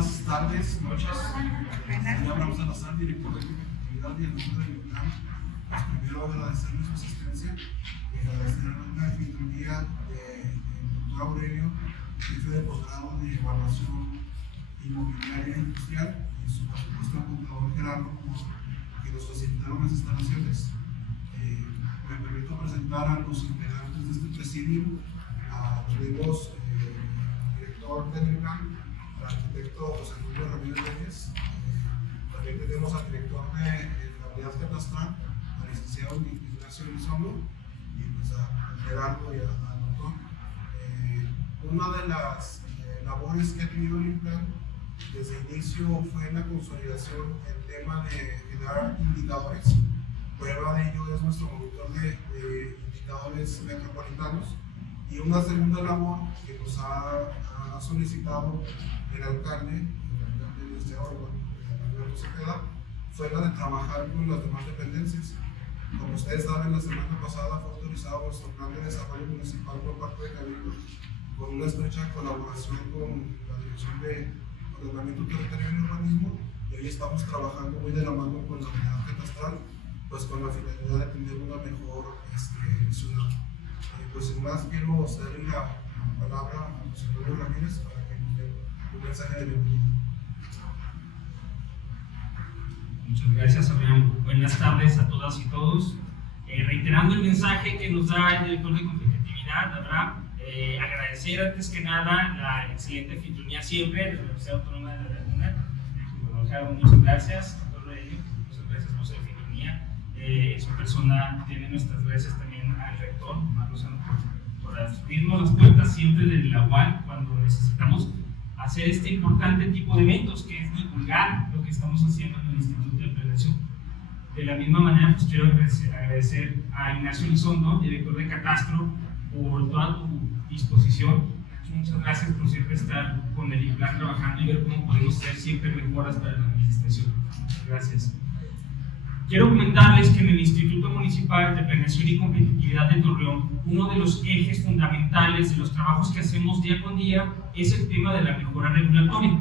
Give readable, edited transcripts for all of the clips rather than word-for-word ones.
Buenas tardes, noches. Soy Abraham Salazar, director de competitividad y el nombre de mi plan. Pues primero agradecerles su asistencia y agradecer la definitiva del doctor Aurelio, jefe de posgrado de evaluación inmobiliaria e industrial, y su por supuesto al contador Gerardo, que nos facilitaron las instalaciones. Me permito presentar a los integrantes de este presidio. Tenemos director del plan, el arquitecto José Julio Ramírez Reyes. También tenemos al director de la unidad catastral, al licenciado Ignacio Elizondo, y pues a Gerardo y al doctor. Una de las labores que ha tenido el INPLAN desde el inicio fue la consolidación en tema de generar indicadores. Prueba de ello es nuestro monitor de indicadores metropolitanos. Y una segunda labor que nos ha solicitado el alcalde de este órgano, Alberto Cepeda, fue la de trabajar con las demás dependencias. Como ustedes saben, la semana pasada fue autorizado nuestro plan de desarrollo municipal por parte de Cabildo, con una estrecha colaboración con la Dirección de Ordenamiento Territorial y Urbanismo, y hoy estamos trabajando muy de la mano con la unidad catastral, pues con la finalidad de tener una mejor ciudad. Pues sin más, quiero cederle la palabra a José Antonio Ramírez para que nos dé un mensaje de bienvenida. Muchas gracias, Abraham. Buenas tardes a todas y todos. Reiterando el mensaje que nos da el director de competitividad, Abraham, agradecer antes que nada la excelente anfitrionía siempre de la Universidad Autónoma de La Laguna. Muchas gracias, doctor Reyes, muchas gracias por su anfitrionía. En su persona tiene nuestras gracias también al rector, Marcos Lozano, por abrirnos las puertas siempre de la UAL cuando necesitamos hacer este importante tipo de eventos, que es divulgar lo que estamos haciendo en el Instituto de Planeación. De la misma manera, pues quiero agradecer a Ignacio Elizondo, director de Catastro, por toda tu disposición. Muchas gracias por siempre estar con el IPLAN trabajando y ver cómo podemos hacer siempre mejoras para la administración. Muchas gracias. Quiero comentarles que en el Instituto Municipal de Planeación y Competitividad de Torreón, uno de los ejes fundamentales de los trabajos que hacemos día con día es el tema de la mejora regulatoria.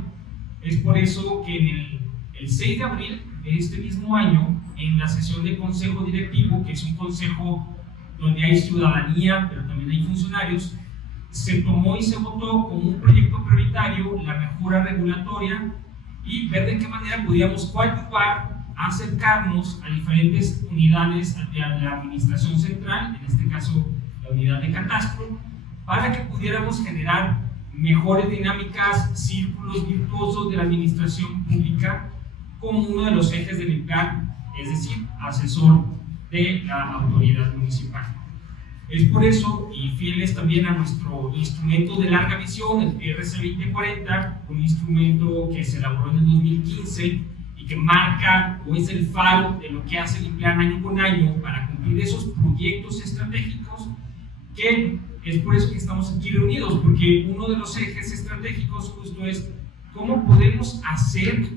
Es por eso que en el 6 de abril de este mismo año, en la sesión de consejo directivo, que es un consejo donde hay ciudadanía, pero también hay funcionarios, se tomó y se votó como un proyecto prioritario la mejora regulatoria y ver de qué manera podíamos coadyuvar, acercarnos a diferentes unidades de la administración central, en este caso la unidad de catastro, para que pudiéramos generar mejores dinámicas, círculos virtuosos de la administración pública como uno de los ejes del plan, es decir, asesor de la autoridad municipal. Es por eso, y fieles también a nuestro instrumento de larga visión, el RC 2040, un instrumento que se elaboró en el 2015 y que marca o es el faro de lo que hace el INPLAN año con año para cumplir esos proyectos estratégicos, que es por eso que estamos aquí reunidos, porque uno de los ejes estratégicos justo es cómo podemos hacer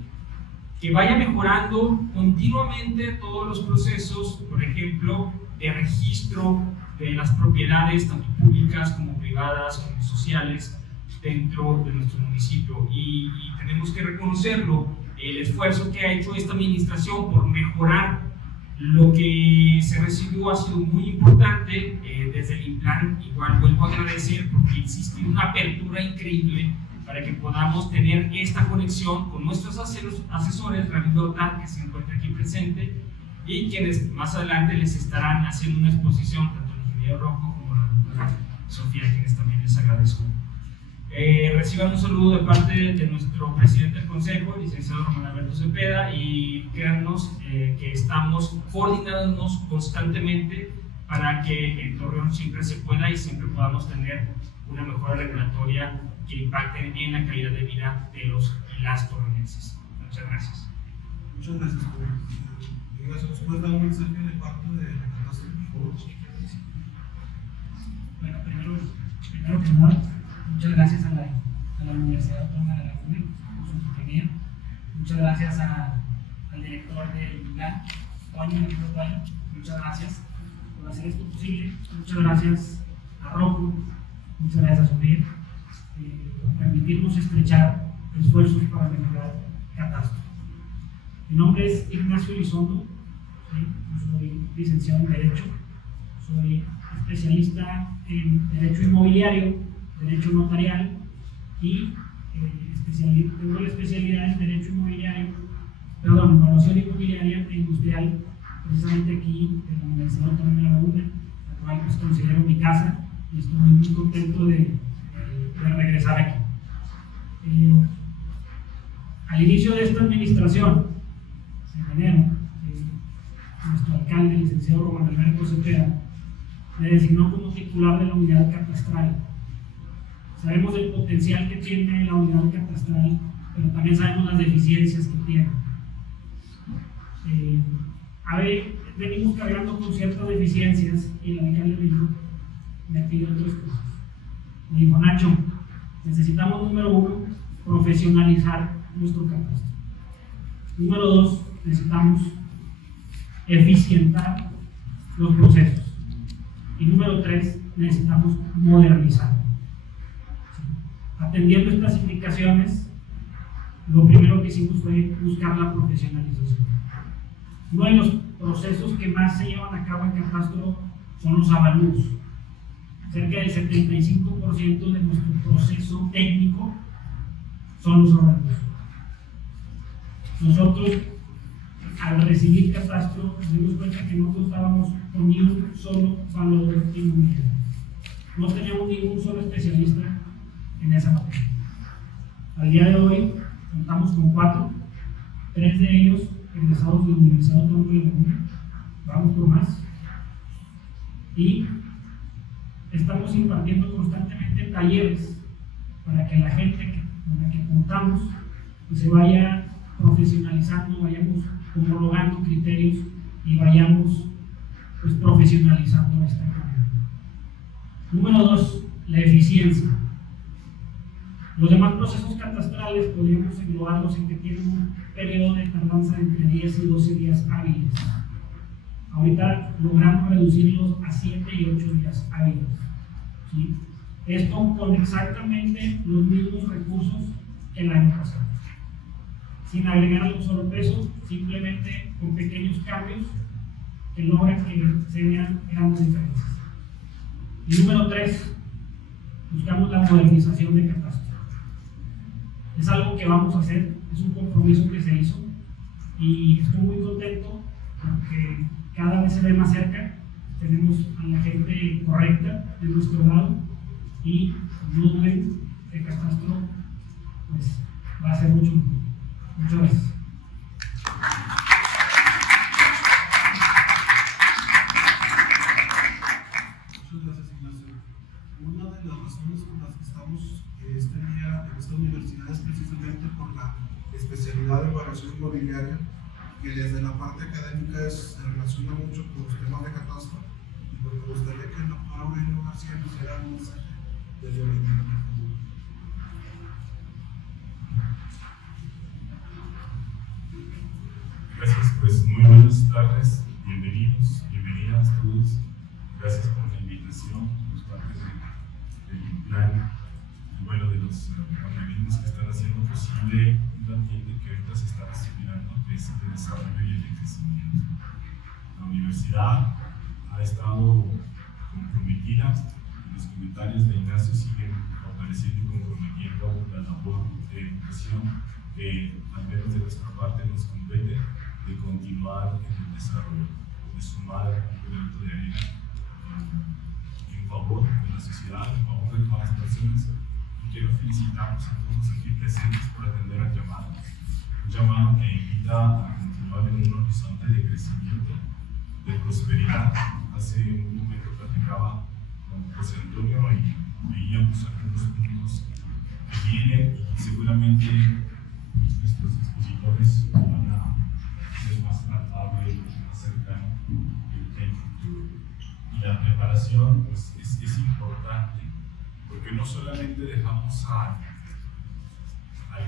que vaya mejorando continuamente todos los procesos, por ejemplo, de registro de las propiedades, tanto públicas como privadas, como sociales, dentro de nuestro municipio. Y tenemos que reconocerlo, el esfuerzo que ha hecho esta administración por mejorar lo que se recibió ha sido muy importante. Desde el INPLAN igual vuelvo a agradecer porque existe una apertura increíble para que podamos tener esta conexión con nuestros asesores, Ramiro Ortán, que se encuentra aquí presente, y quienes más adelante les estarán haciendo una exposición, tanto el ingeniero Rojo como la doctora Sofía, a quienes también les agradezco. Reciban un saludo de parte de nuestro presidente del Consejo, el licenciado Román Alberto Cepeda, y créannos que estamos coordinándonos constantemente para que en Torreón siempre se pueda y siempre podamos tener una mejora regulatoria que impacte en la calidad de vida de los y las torreonenses. Muchas gracias. Muchas gracias. ¿Se nos puede dar un mensaje de parte de la catástrofe, por favor? Bueno, primero que nada, muchas gracias a la Universidad Autónoma de La Laguna por su oportunidad. Muchas gracias al director del plan, Toño. Muchas gracias por hacer esto posible. Muchas gracias a Rojo. Muchas gracias a Sofía por permitirnos estrechar esfuerzos para mejorar catastro. Mi nombre es Ignacio Elizondo, soy licenciado en Derecho, soy especialista en Derecho Inmobiliario, Derecho Notarial y tengo la especialidad en Derecho Inmobiliario, Evaluación Inmobiliaria e Industrial, precisamente aquí en la Universidad Autónoma de La Laguna, la cual pues considero mi casa y estoy muy contento de regresar aquí. Al inicio de esta administración, en enero, nuestro alcalde, el licenciado Román Alberto Cepeda, me designó como titular de la unidad catastral. Sabemos el potencial que tiene la unidad catastral, pero también sabemos las deficiencias que tiene. Venimos cargando con ciertas deficiencias y el alcalde me pidió tres cosas. Me dijo: Nacho, necesitamos, número uno, profesionalizar nuestro catastro. Número dos, necesitamos eficientar los procesos. Y número tres, necesitamos modernizar. Atendiendo estas indicaciones, lo primero que hicimos fue buscar la profesionalización. Uno de los procesos que más se llevan a cabo en catastro son los avalúos. Cerca del 75% de nuestro proceso técnico son los avalúos. Nosotros, al recibir catastro, nos dimos cuenta que no contábamos con ni un solo valor inmobiliario. No teníamos ningún solo especialista en esa materia. Al día de hoy contamos con 4, 3 de ellos egresados de la Universidad Autónoma de La Laguna, vamos por más, y estamos impartiendo constantemente talleres para que la gente con la que contamos pues se vaya profesionalizando, vayamos homologando criterios y vayamos pues profesionalizando esta carrera. Número 2, la eficiencia. Los demás procesos catastrales podríamos englobarlos en que tienen un periodo de tardanza de entre 10 y 12 días hábiles. Ahorita logramos reducirlos a 7 y 8 días hábiles. ¿Sí? Esto con exactamente los mismos recursos que el año pasado. Sin agregar un solo peso, simplemente con pequeños cambios que logran que se vean grandes diferencias. Y número 3, buscamos la modernización de catastro. Es algo que vamos a hacer, es un compromiso que se hizo y estoy muy contento porque cada vez se ve más cerca, tenemos a la gente correcta de nuestro lado y no duden que el catastro pues, va a ser mucho mejor. Muchas gracias. Muchas gracias, Ignacio. Una de las razones por las que estamos este día en esta universidad es precisamente por la especialidad de evaluación inmobiliaria, que desde la parte académica se relaciona mucho con los temas de catastro, y pues me gustaría que el doctor Aurelio García nos diera un mensaje de bienvenida. Gracias, pues muy buenas tardes, bienvenidos, bienvenidas todos. Gracias por la invitación por parte del plan y bueno, de los organismos que están haciendo posible un ambiente que ahorita se está respirando, que es el desarrollo y el crecimiento. La universidad ha estado comprometida, los comentarios de Ignacio siguen fortaleciendo y comprometiendo la labor de educación que al menos de nuestra parte nos compete, de continuar en el desarrollo, de sumar un granito de arena en favor de la sociedad, en favor de todas las personas. Y quiero felicitarnos a todos aquí presentes por atender al llamado. Un llamado que invita a continuar en un horizonte de crecimiento, de prosperidad. Hace un momento platicaba con José Antonio y veíamos algunos puntos que vienen y seguramente nuestros expositores van a ser más tratable y más cercano el tema. Y la preparación pues, es importante, porque no solamente dejamos al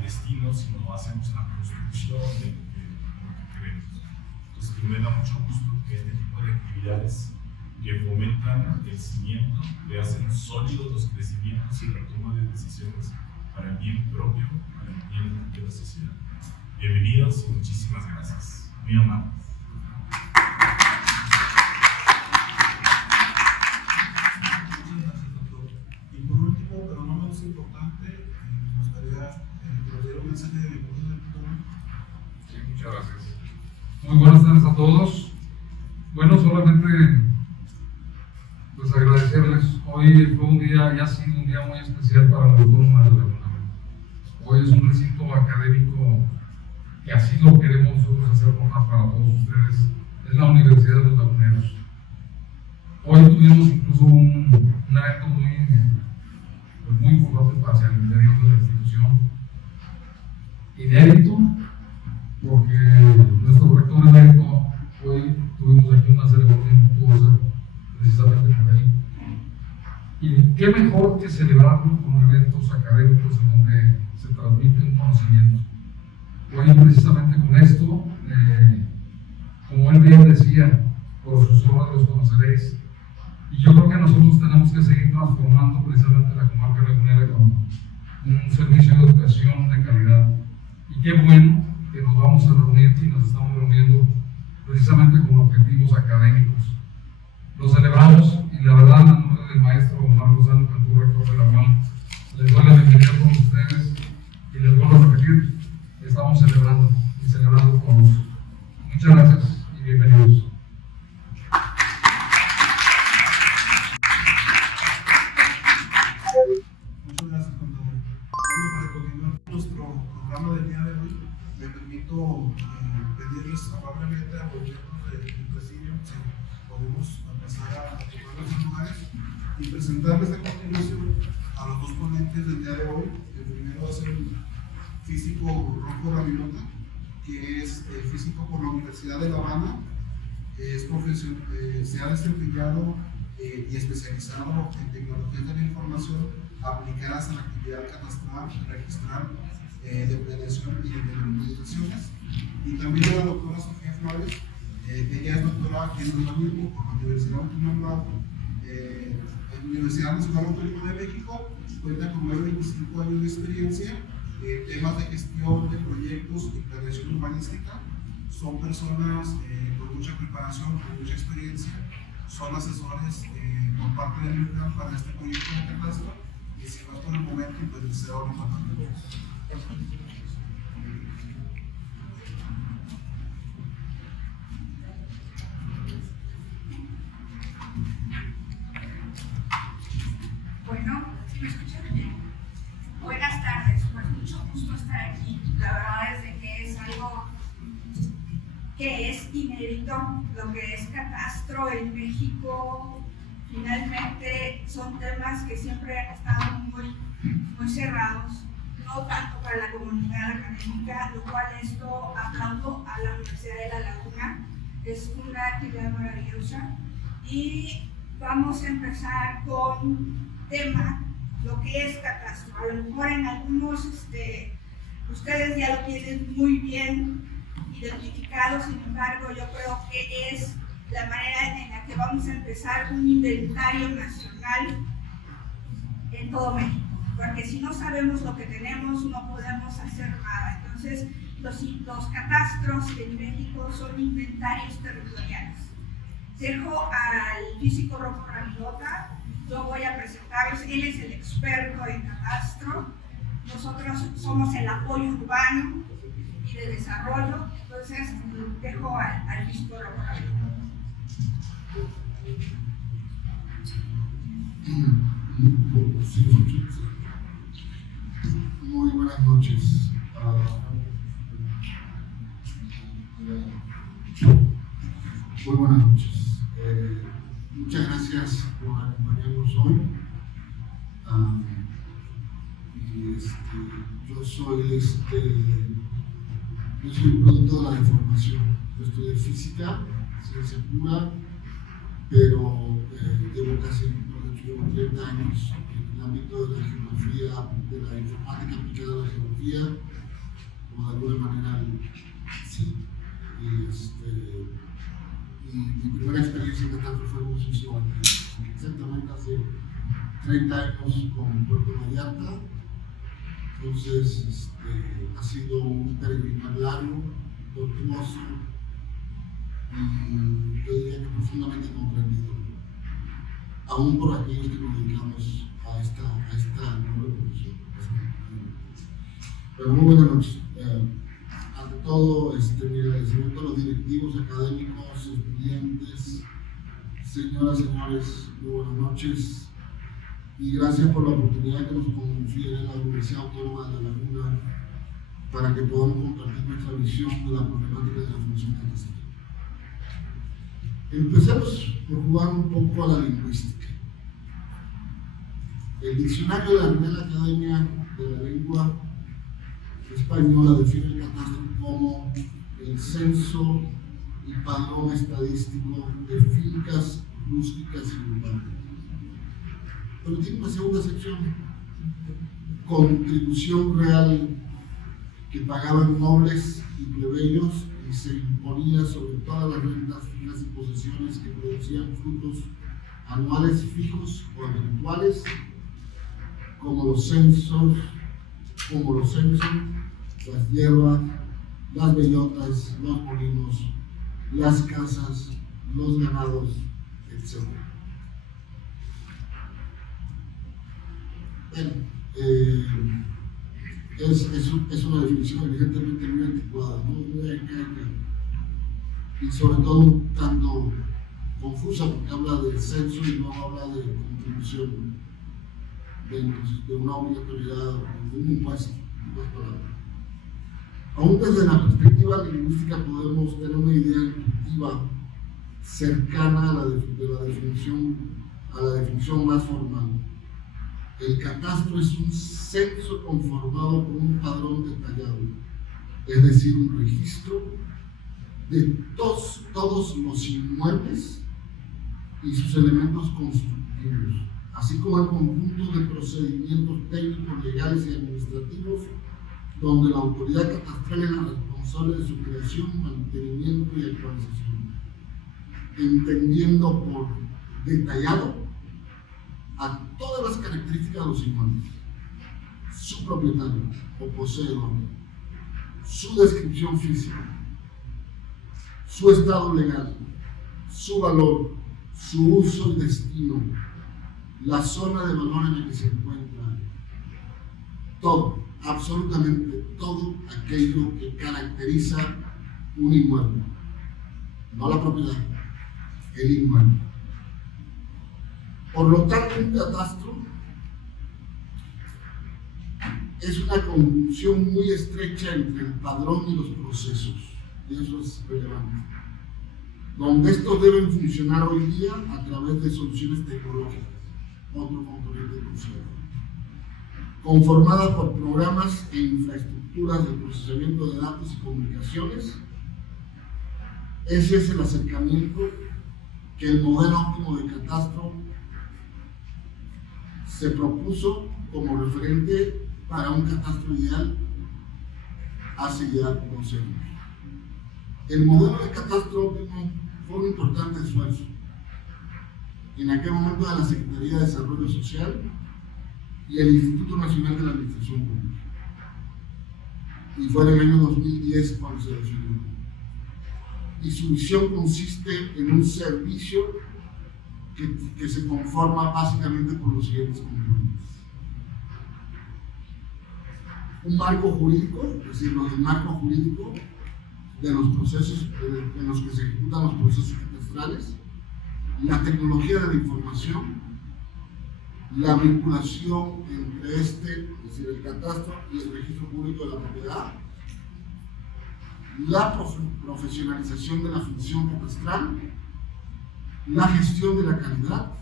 destino, sino hacemos la construcción de lo que queremos. Entonces, me da mucho gusto que este tipo de actividades que fomentan el cimiento, que hacen sólidos los crecimientos y la toma de decisiones, para el bien propio, para el bien de la sociedad. Bienvenidos y muchísimas gracias. Muy amables. Muchas gracias, doctor. Y por último, pero no menos importante, me gustaría que nos diera un mensaje de bienvenida del doctor. Sí, muchas gracias. Muy buenas tardes a todos. Bueno, solamente pues agradecerles. Hoy fue un día, ya ha sido un día muy especial para la Autónoma de Laguna. Hoy es un recinto académico que así lo queremos nosotros hacer notar para todos ustedes. Es la Universidad de los Laguneros. Hoy tuvimos incluso un evento muy importante hacia el interior de la institución. Inédito, porque nuestro rector electo, hoy tuvimos aquí una ceremonia luctuosa, precisamente por ahí. Y qué mejor que celebrarlo con eventos académicos en donde se transmiten conocimientos. Hoy precisamente con esto, como él bien decía, por sus obras los conoceréis. Y yo creo que nosotros tenemos que seguir transformando precisamente la comarca lagunera con un servicio de educación de calidad. Y qué bueno que nos vamos a reunir y nos estamos reuniendo precisamente con objetivos académicos. Lo celebramos y la verdad, en nombre del maestro Marcos Sánchez, Cantú, rector de la UNAM, les doy la bienvenida a todos ustedes y les vuelvo a repetir, estamos celebrando y celebrando todos. Muchas gracias y bienvenidos. Muchas gracias, contador. Bueno, para continuar nuestro programa del día de hoy, me permito pedirles amablemente a los miembros del presidio si podemos pasar a ocupar nuestros lugares y presentarles a continuación a los dos ponentes del día de hoy. El primero va a ser el físico Rocco Raminota, que es físico por la Universidad de La Habana. Se ha desempeñado y especializado en tecnologías de la información aplicadas a la actividad catastral, registral, de planeación y de implementaciones. Y también a la doctora Sofía Flores, ella es doctora en urbanismo por la Universidad Autónoma en la Universidad Nacional Autónoma de México. Cuenta con más de 25 años de experiencia en temas de gestión de proyectos y planeación urbanística. Son personas con mucha preparación, con mucha experiencia. Son asesores por parte del INCAM para este proyecto de catastro. Y si no es por el momento, pues les cedo la palabra. Bueno, ¿sí me escuchan bien? Buenas tardes, pues mucho gusto estar aquí. La verdad es de que es algo que es inédito, lo que es catastro en México. Finalmente son temas que siempre han estado muy cerrados, no tanto para la comunidad académica, lo cual esto aplaudo a la Universidad de La Laguna. Es una actividad maravillosa y vamos a empezar con tema, lo que es catastro. A lo mejor en algunos ustedes ya lo tienen muy bien identificado, sin embargo yo creo que es la manera en la que vamos a empezar un inventario nacional en todo México, porque si no sabemos lo que tenemos no podemos hacer nada. Entonces los catastros en México son inventarios territoriales. Dejo al físico Rocco Raminota. Yo voy a presentaros, él es el experto en catastro, nosotros somos el apoyo urbano y de desarrollo, entonces dejo al físico Rocco Raminota. Muy buenas noches. Muy buenas noches. Muchas gracias por acompañarnos hoy. Yo soy producto de la información. Yo estudié física, ciencia pura, pero llevo 30 años en el ámbito de la geografía, de la informática aplicada a la geografía, o de alguna manera, sí. Y mi primera experiencia en catastro fue muy sucesiva, exactamente hace 30 años con Puerto Vallarta, Entonces, ha sido un peregrinar largo, tortuoso y yo diría que profundamente comprendido, aún por aquellos que nos dedicamos a esta noble profesión. Pero muy buenas noches. Ante todo, mi agradecimiento a los directivos, académicos, estudiantes, señoras, señores, muy buenas noches. Y gracias por la oportunidad que nos confiere la Universidad Autónoma de La Laguna para que podamos compartir nuestra visión de la problemática de la función catastral. Empecemos por jugar un poco a la lingüística. El diccionario de la Real Academia de la Lengua Española define el catastro como el censo y padrón estadístico de fincas rústicas y urbanas. Pero tiene una segunda sección: contribución real que pagaban nobles y plebeyos y se imponía sobre todas las rentas fijas y posesiones que producían frutos anuales fijos o eventuales, como los censos, las hierbas, las bellotas, los molinos, las casas, los ganados, etc. Bueno, es una definición evidentemente muy anticuada, muy arcaica y sobre todo un tanto confusa, porque habla del censo y no habla de contribución, de una obligatoriedad, de un impuesto. Aún desde la perspectiva lingüística podemos tener una idea intuitiva cercana a la definición más formal. El catastro es un censo conformado por un padrón detallado, es decir, un registro de todos los inmuebles y sus elementos constructivos, así como el conjunto de procedimientos técnicos, legales y administrativos, donde la autoridad catastral es la responsable de su creación, mantenimiento y actualización, entendiendo por detallado a todas las características de los inmuebles: su propietario o poseedor, su descripción física, su estado legal, su valor, su uso y destino, la zona de valor en la que se encuentra, todo, absolutamente todo aquello que caracteriza un inmueble, no la propiedad, el inmueble. Por lo tanto, un catastro es una conjunción muy estrecha entre el padrón y los procesos, y eso es relevante, donde estos deben funcionar hoy día a través de soluciones tecnológicas, otro componente crucial, conformada por programas e infraestructuras de procesamiento de datos y comunicaciones. Ese es el acercamiento que el modelo óptimo de catastro se propuso como referente para un catastro ideal hace ya 11 años. El modelo de catastro óptimo fue un importante esfuerzo en aquel momento de la Secretaría de Desarrollo Social y el Instituto Nacional de la Administración Pública, y fue en el año 2010 cuando se definió, y su visión consiste en un servicio que se conforma básicamente por los siguientes componentes: un marco jurídico, es decir, el marco jurídico de los procesos en los que se ejecutan los procesos catastrales, la tecnología de la información, la vinculación entre es decir, el catastro y el registro público de la propiedad, la profesionalización de la función catastral, la gestión de la calidad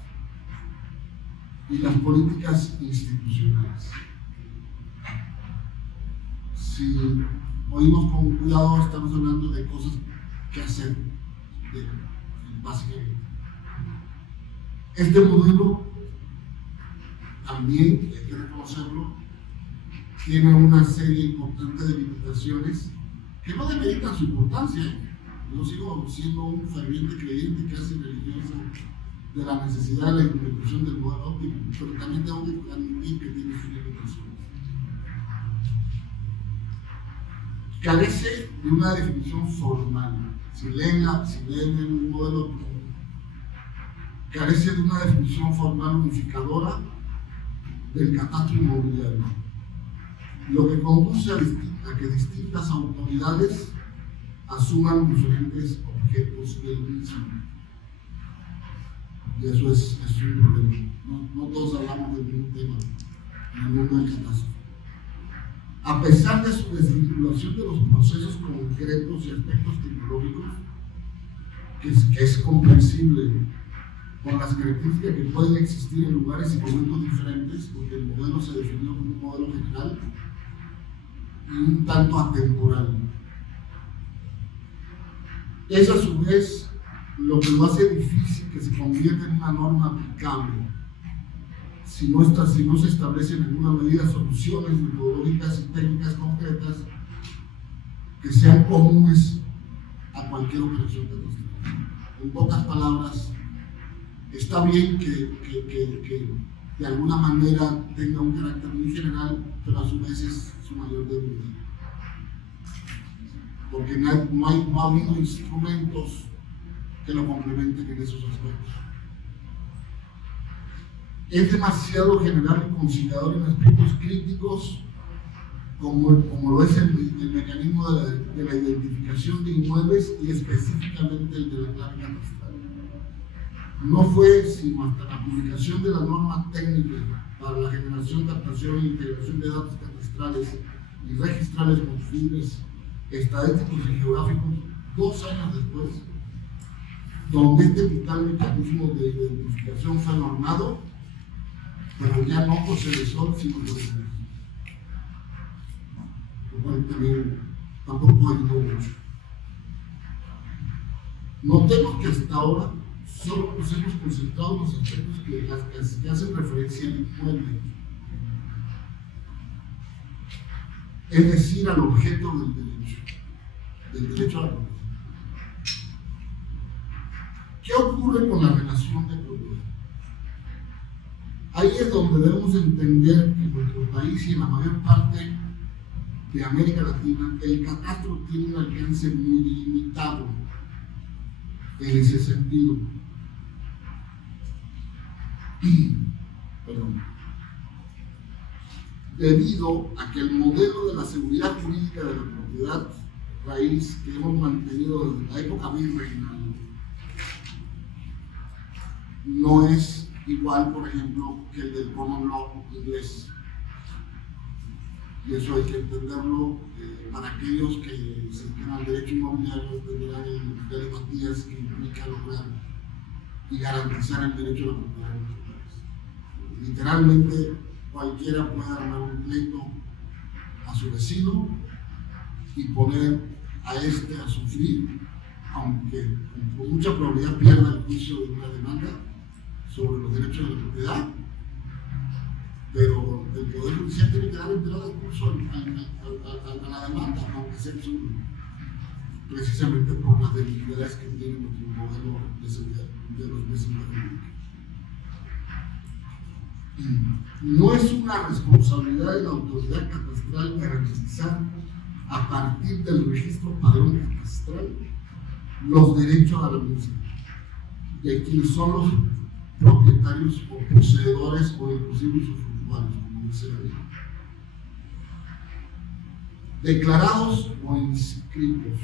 y las políticas institucionales. Si oímos con cuidado, estamos hablando de cosas que hacer, básicamente. Este modelo también, hay que reconocerlo, tiene una serie importante de limitaciones que no demeritan su importancia. Yo sigo siendo un ferviente creyente casi religioso de la necesidad de la implementación del modelo óptimo, pero también tengo que admitir que tiene sus limitaciones. carece de una definición formal. Si leen el modelo, carece de una definición formal unificadora del catastro inmobiliario, lo que conduce a que distintas autoridades asuman diferentes objetos del mismo. Y eso es un problema. No todos hablamos del mismo tema en el mundo del catastro. A pesar de su desvinculación de los procesos concretos y aspectos tecnológicos, que es comprensible con las características que pueden existir en lugares y momentos diferentes, porque el modelo se definió como un modelo general y un tanto atemporal. Es a su vez lo que lo hace difícil que se convierta en una norma aplicable si no se establecen en alguna medida soluciones metodológicas y técnicas concretas que sean comunes a cualquier operación catastral. En pocas palabras, está bien que de alguna manera tenga un carácter muy general, pero a su vez es su mayor debilidad. Porque no ha habido instrumentos que lo complementen en esos aspectos. Es demasiado general y conciliador en aspectos críticos, como lo es el mecanismo de la identificación de inmuebles y específicamente el de la clave catastral. No fue sino hasta la publicación de la norma técnica para la generación, captación e integración de datos catastrales y registrales construibles, estadísticos y geográficos 2 años después, donde este vital mecanismo de identificación fue normado, pero ya no por Cedesol, sino por el lo cual también tampoco ayudó mucho. Notemos que hasta ahora solo nos hemos concentrado en los aspectos que hacen referencia al inmueble, es decir, al objeto del derecho a la propiedad. ¿Qué ocurre con la relación de propiedad? Ahí es donde debemos entender que en nuestro país y en la mayor parte de América Latina, el catastro tiene un alcance muy limitado en ese sentido. Debido a que el modelo de la seguridad jurídica de la propiedad raíz que hemos mantenido desde la época virreinal no es igual, por ejemplo, que el del common law inglés. Y eso hay que entenderlo para aquellos que se dedican al derecho inmobiliario, entenderán el galimatías que implica lograr y garantizar el derecho a la propiedad. Literalmente, cualquiera puede armar un pleito a su vecino y poner a este a sufrir, aunque con mucha probabilidad pierda el juicio de una demanda sobre los derechos de la propiedad, pero el Poder Judicial tiene que dar entrada al curso a la demanda, aunque sea absurdo, precisamente por las debilidades que tiene nuestro modelo de seguridad de los vecinos jurídicos. No es una responsabilidad de la autoridad catastral garantizar a partir del registro padrón catastral los derechos a la misma, de quienes son los propietarios o poseedores o inclusive usufructuarios, como dice la ley, declarados o inscritos.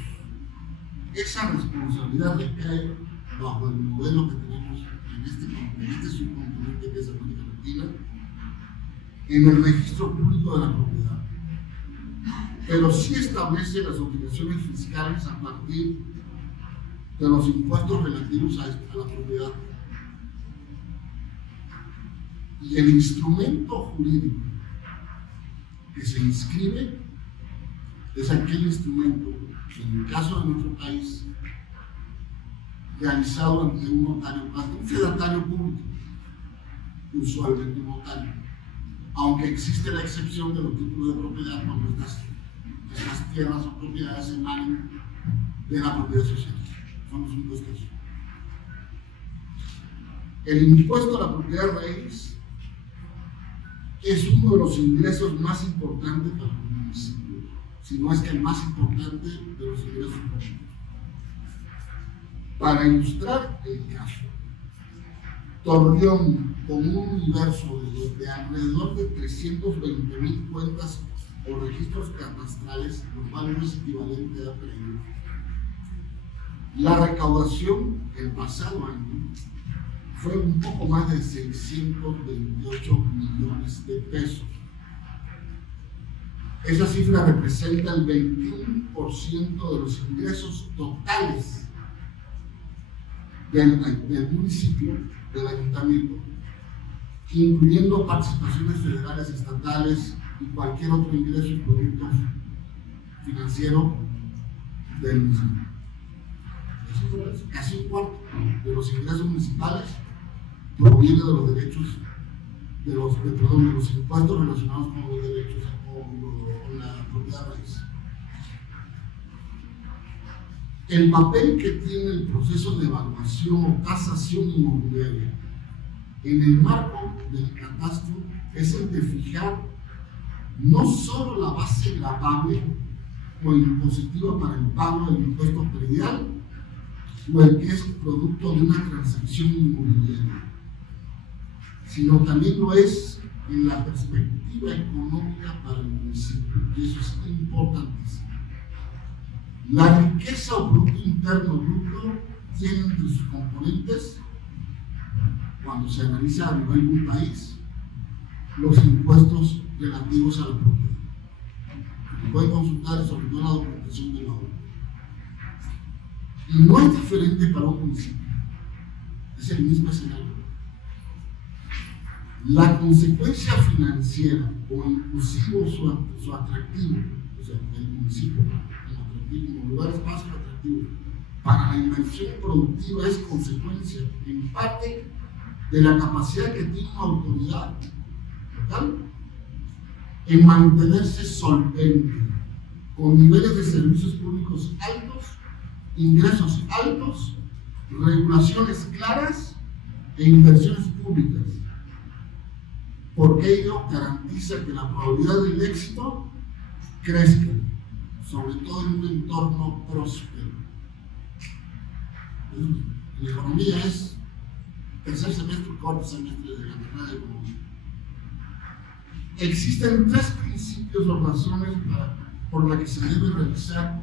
Esa responsabilidad recae bajo el modelo que tenemos en este subcontinente que es América Latina, en el registro público de la propiedad, pero sí establece las obligaciones fiscales a partir de los impuestos relativos a la propiedad. Y el instrumento jurídico que se inscribe es aquel instrumento, en el caso de nuestro país, realizado ante un notario, ante un fedatario público, usualmente un notario, aunque existe la excepción de los títulos de propiedad cuando estas tierras o propiedades emanen de la propiedad social. Son los únicos casos. El impuesto a la propiedad raíz es uno de los ingresos más importantes para los municipios. si no es que el más importante de los ingresos públicos. Para ilustrar el caso, Torreón, con un universo de alrededor de 320,000 cuentas o registros catastrales, lo cual no es equivalente a PRI. La recaudación el pasado año fue un poco más de 628 millones de pesos. Esa cifra representa el 21% de los ingresos totales del municipio, del ayuntamiento, incluyendo participaciones federales, estatales y cualquier otro ingreso y producto financiero del municipio. Casi un cuarto de los ingresos municipales proviene de los derechos, de los impuestos relacionados con los derechos con la propiedad raíz. El papel que tiene el proceso de evaluación o tasación inmobiliaria en el marco del catastro es el de fijar no solo la base gravable o impositiva para el pago del impuesto predial o el que es producto de una transacción inmobiliaria, sino también lo es en la perspectiva económica para el municipio, y eso es importantísimo. La riqueza o Producto Interno Bruto tiene entre sus componentes, cuando se analiza a nivel de un país, los impuestos relativos a la propiedad. Pueden consultar sobre todo la documentación de la obra. Y no es diferente para un municipio, es el mismo escenario. La consecuencia financiera o inclusive su atractivo, o sea, el municipio como lugar espacio atractivo para la inversión productiva es consecuencia en parte de la capacidad que tiene una autoridad local en mantenerse solvente con niveles de servicios públicos altos, ingresos altos, regulaciones claras e inversiones públicas, porque ello garantiza que la probabilidad del éxito crezca, sobre todo en un entorno próspero. La economía es tercer semestre, cuarto semestre de la carrera de economía. Existen tres principios o razones por las que se debe realizar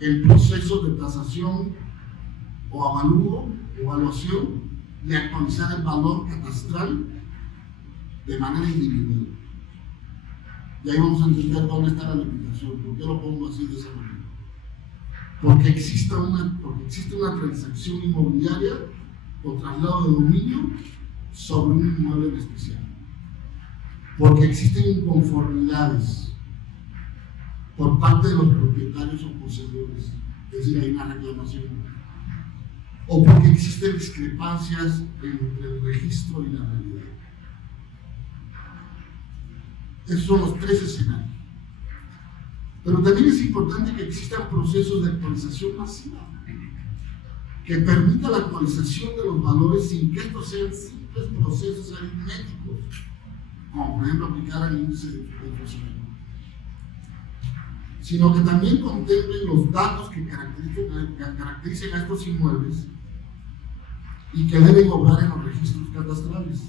el proceso de tasación o evaluación de actualizar el valor catastral de manera individual. Y ahí vamos a entender dónde está la limitación. ¿Por qué lo pongo así de esa manera? Porque existe una transacción inmobiliaria o traslado de dominio sobre un inmueble en especial. Porque existen inconformidades por parte de los propietarios o poseedores, es decir, hay una reclamación. O porque existen discrepancias entre el registro y la realidad. Esos son los tres escenarios. Pero también es importante que existan procesos de actualización masiva que permita la actualización de los valores sin que estos sean simples procesos aritméticos, como por ejemplo aplicar el índice de inflación, sino que también contemplen los datos que caractericen a estos inmuebles y que deben obrar en los registros catastrales.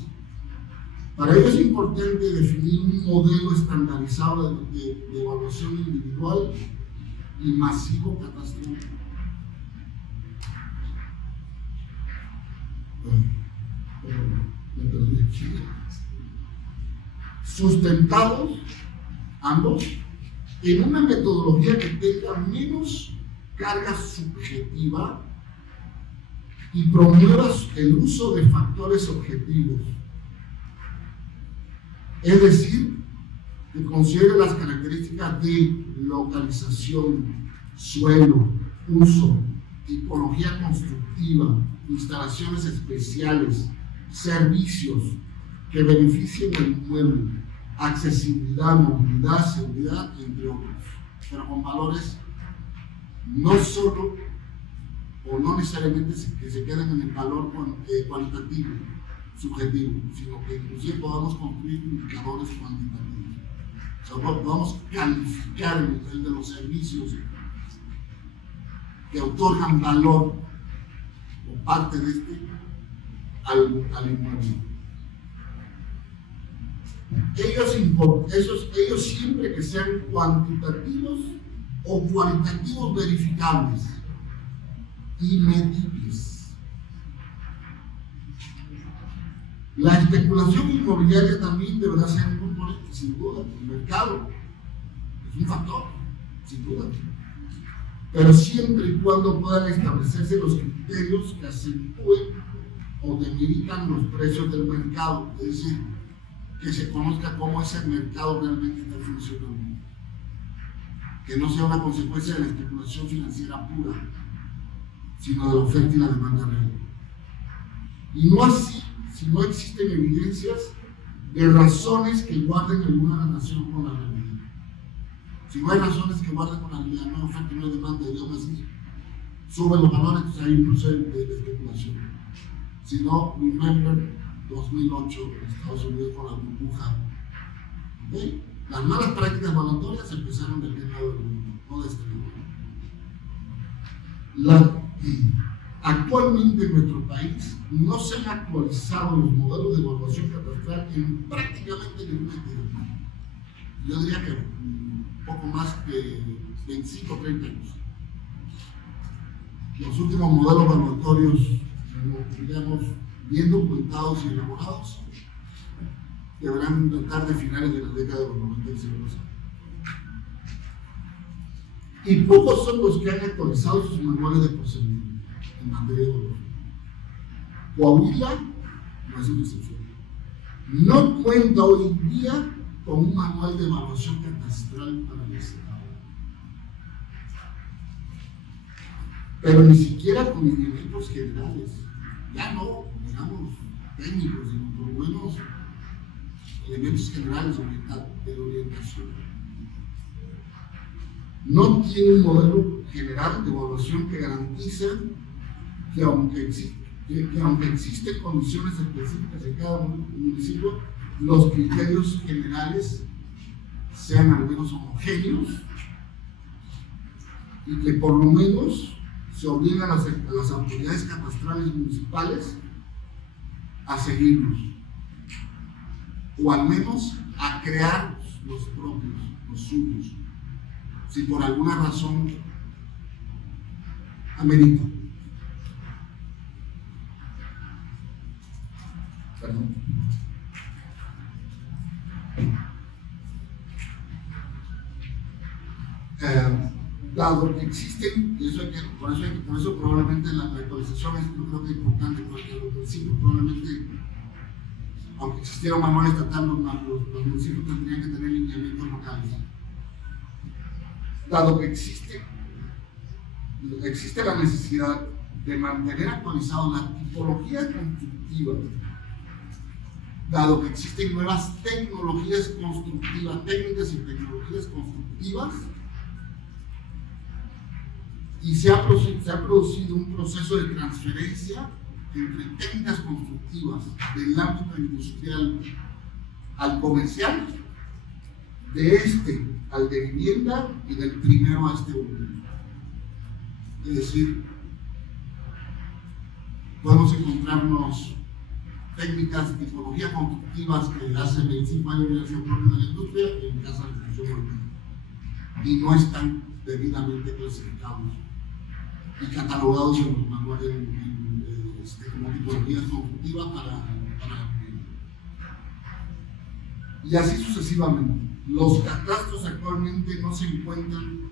Para ello es importante definir un modelo estandarizado de evaluación individual y masivo catastral. Sustentados ambos en una metodología que tenga menos carga subjetiva y promueva el uso de factores objetivos. Es decir, que considere las características de localización, suelo, uso, tipología constructiva, instalaciones especiales, servicios que beneficien al inmueble, accesibilidad, movilidad, seguridad, entre otros, pero con valores no solo o no necesariamente que se queden en el valor cualitativo, subjetivo, sino que inclusive podamos construir indicadores cuantitativos. O sea, podamos calificar el nivel de los servicios que otorgan valor o parte de este al inmueble. Ellos siempre que sean cuantitativos o cualitativos verificables y medibles. La especulación inmobiliaria también deberá ser un componente, sin duda. El mercado es un factor, sin duda. Pero siempre y cuando puedan establecerse los criterios que acentúen o demeritan los precios del mercado, es decir, que se conozca cómo ese mercado realmente está funcionando, que no sea una consecuencia de la especulación financiera pura, sino de la oferta y la demanda real. Y no así, si no existen evidencias de razones que guarden alguna relación con la realidad. Si no hay razones que guarden con la realidad, no hay oferta y no hay demanda, y aún así suben los valores, entonces hay un proceso de especulación. Si no, remember 2008 en Estados Unidos con la burbuja. ¿Okay? Las malas prácticas valuatorias empezaron del aquel lado del mundo, no de este lado. Actualmente en nuestro país no se han actualizado los modelos de evaluación catastral en prácticamente ninguna entidad. Yo diría que poco más de 25 o 30 años. Los últimos modelos evaluatorios, digamos, bien documentados y elaborados, deberán tratar de finales de la década de los 90 del siglo pasado. Y pocos son los que han actualizado sus manuales de procedimiento en materia de evaluación. Coahuila no es una excepción. No cuenta hoy en día con un manual de evaluación catastral para el Estado. Pero ni siquiera con lineamientos generales. Ya no, digamos, técnicos, sino por buenos elementos generales de orientación. No tiene un modelo general de evaluación que garantiza que aunque existen condiciones específicas en cada municipio, los criterios generales sean al menos homogéneos y que por lo menos se obligan a las autoridades catastrales municipales a seguirlos, o al menos a crear los propios, los suyos, si por alguna razón amerita. Perdón. Dado que existen, y por eso probablemente la actualización es, yo creo que es importante, porque los municipios probablemente, aunque existiera un manual estatal, los municipios tendrían que tener lineamientos locales. Dado que existe la necesidad de mantener actualizada la tipología constructiva, dado que existen nuevas tecnologías constructivas, técnicas y tecnologías constructivas, y se ha producido un proceso de transferencia entre técnicas constructivas del ámbito industrial al comercial, de este al de vivienda y del primero a este último. Es decir, podemos encontrarnos técnicas, tipologías constructivas que hace 25 años ya se propio de la industria en casa de construcción urbana y no están debidamente clasificados y catalogados en los manuales como tipologías constructivas para la vivienda. Y así sucesivamente. Los catastros actualmente no se encuentran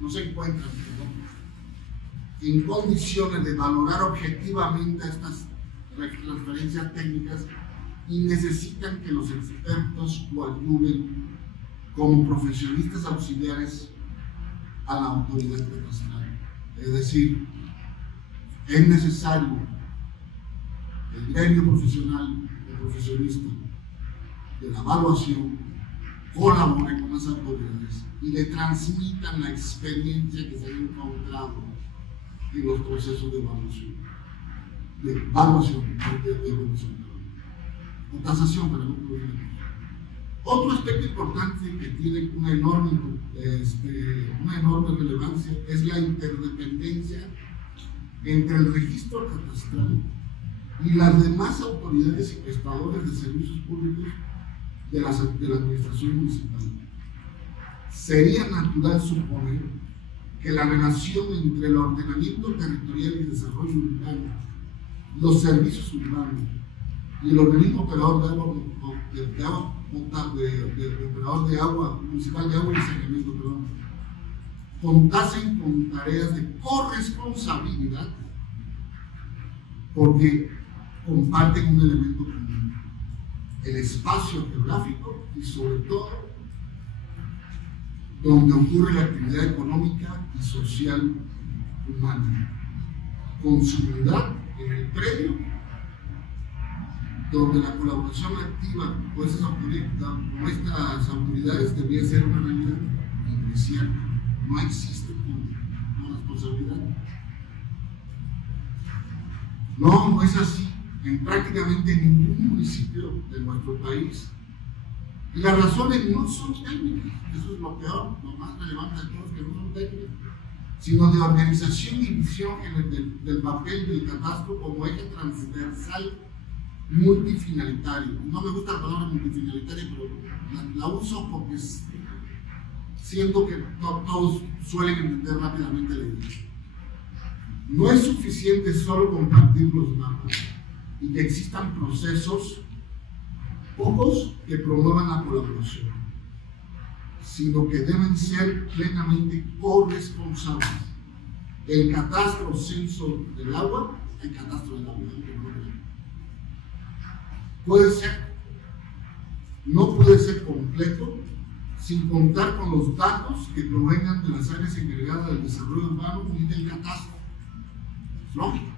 en condiciones de valorar objetivamente estas transferencias técnicas y necesitan que los expertos coadyuven como profesionistas auxiliares a la autoridad catastral. Es decir, es necesario que el gremio profesional, el profesionista de la evaluación, colabore con las autoridades y le transmitan la experiencia que se ha encontrado en los procesos de evaluación. De evaluación, o tasación, para no incluir. Otro aspecto importante que tiene una enorme relevancia es la interdependencia entre el registro catastral y las demás autoridades y prestadores de servicios públicos de la administración municipal. Sería natural suponer que la relación entre el ordenamiento territorial y el desarrollo urbano, los servicios urbanos y el organismo operador de agua municipal de agua y saneamiento, contasen con tareas de corresponsabilidad porque comparten un elemento común, el espacio geográfico y sobre todo donde ocurre la actividad económica y social humana, con su unidad en el predio, donde la colaboración activa con nuestras autoridades debería ser una realidad inicial. No existe una responsabilidad. No es así en prácticamente ningún municipio de nuestro país. Y las razones no son técnicas, eso es lo peor, lo más relevante de todo es que no son técnicas, sino de organización y visión del papel del catastro como eje transversal multifinalitario. No me gusta la palabra multifinalitaria, pero la uso porque siento que todos suelen entender rápidamente la idea. No es suficiente solo compartir los mapas y que existan procesos pocos que promuevan la colaboración, sino que deben ser plenamente corresponsables. El catastro censo del agua, no puede ser completo sin contar con los datos que provengan de las áreas encargadas del desarrollo urbano y del catastro. Es lógico,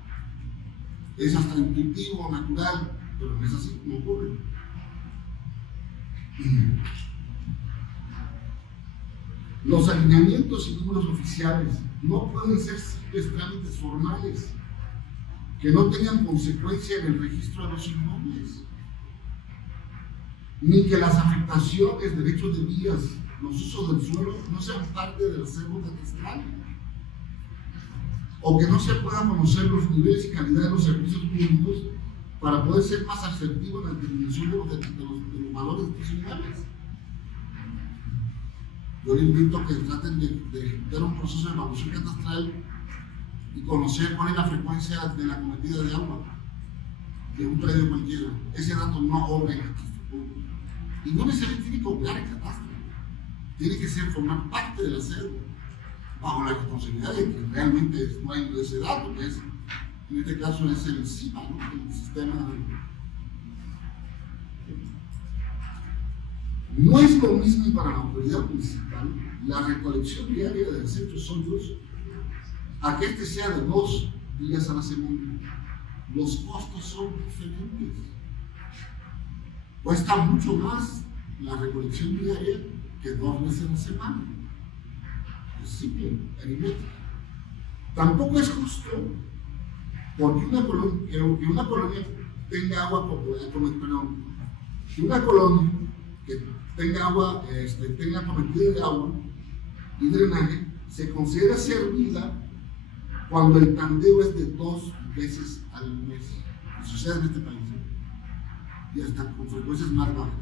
es hasta intuitivo, natural, pero no es así como ocurre. Los alineamientos y números oficiales no pueden ser simples trámites formales que no tengan consecuencia en el registro de los inmuebles, ni que las afectaciones, derechos de vías, los usos del suelo no sean parte del acervo catastral, o que no se puedan conocer los niveles y calidad de los servicios públicos para poder ser más asertivo en la determinación de los valores de los inmuebles. Yo les invito a que traten de dar un proceso de evaluación catastral y conocer cuál es la frecuencia de la cometida de agua de un predio cualquiera. Ese dato no obra en catastro público. Y no necesariamente tiene que obrar en catastro. Tiene que formar parte del acervo, bajo la responsabilidad de que realmente no hay ese dato, que es, en este caso es el CIMA, ¿no? El sistema. No es lo mismo para la autoridad municipal la recolección diaria de desechos sólidos a que este sea de 2 días a la semana. Los costos son diferentes. Cuesta mucho más la recolección diaria que 2 veces a la semana. Es simple, aritmética. Tampoco es justo porque una colonia tenga agua, que una colonia que tenga agua, tenga cometida de agua y drenaje, se considera servida cuando el tandeo es de 2 veces al mes. Y sucede en este país, y hasta con frecuencias más bajas.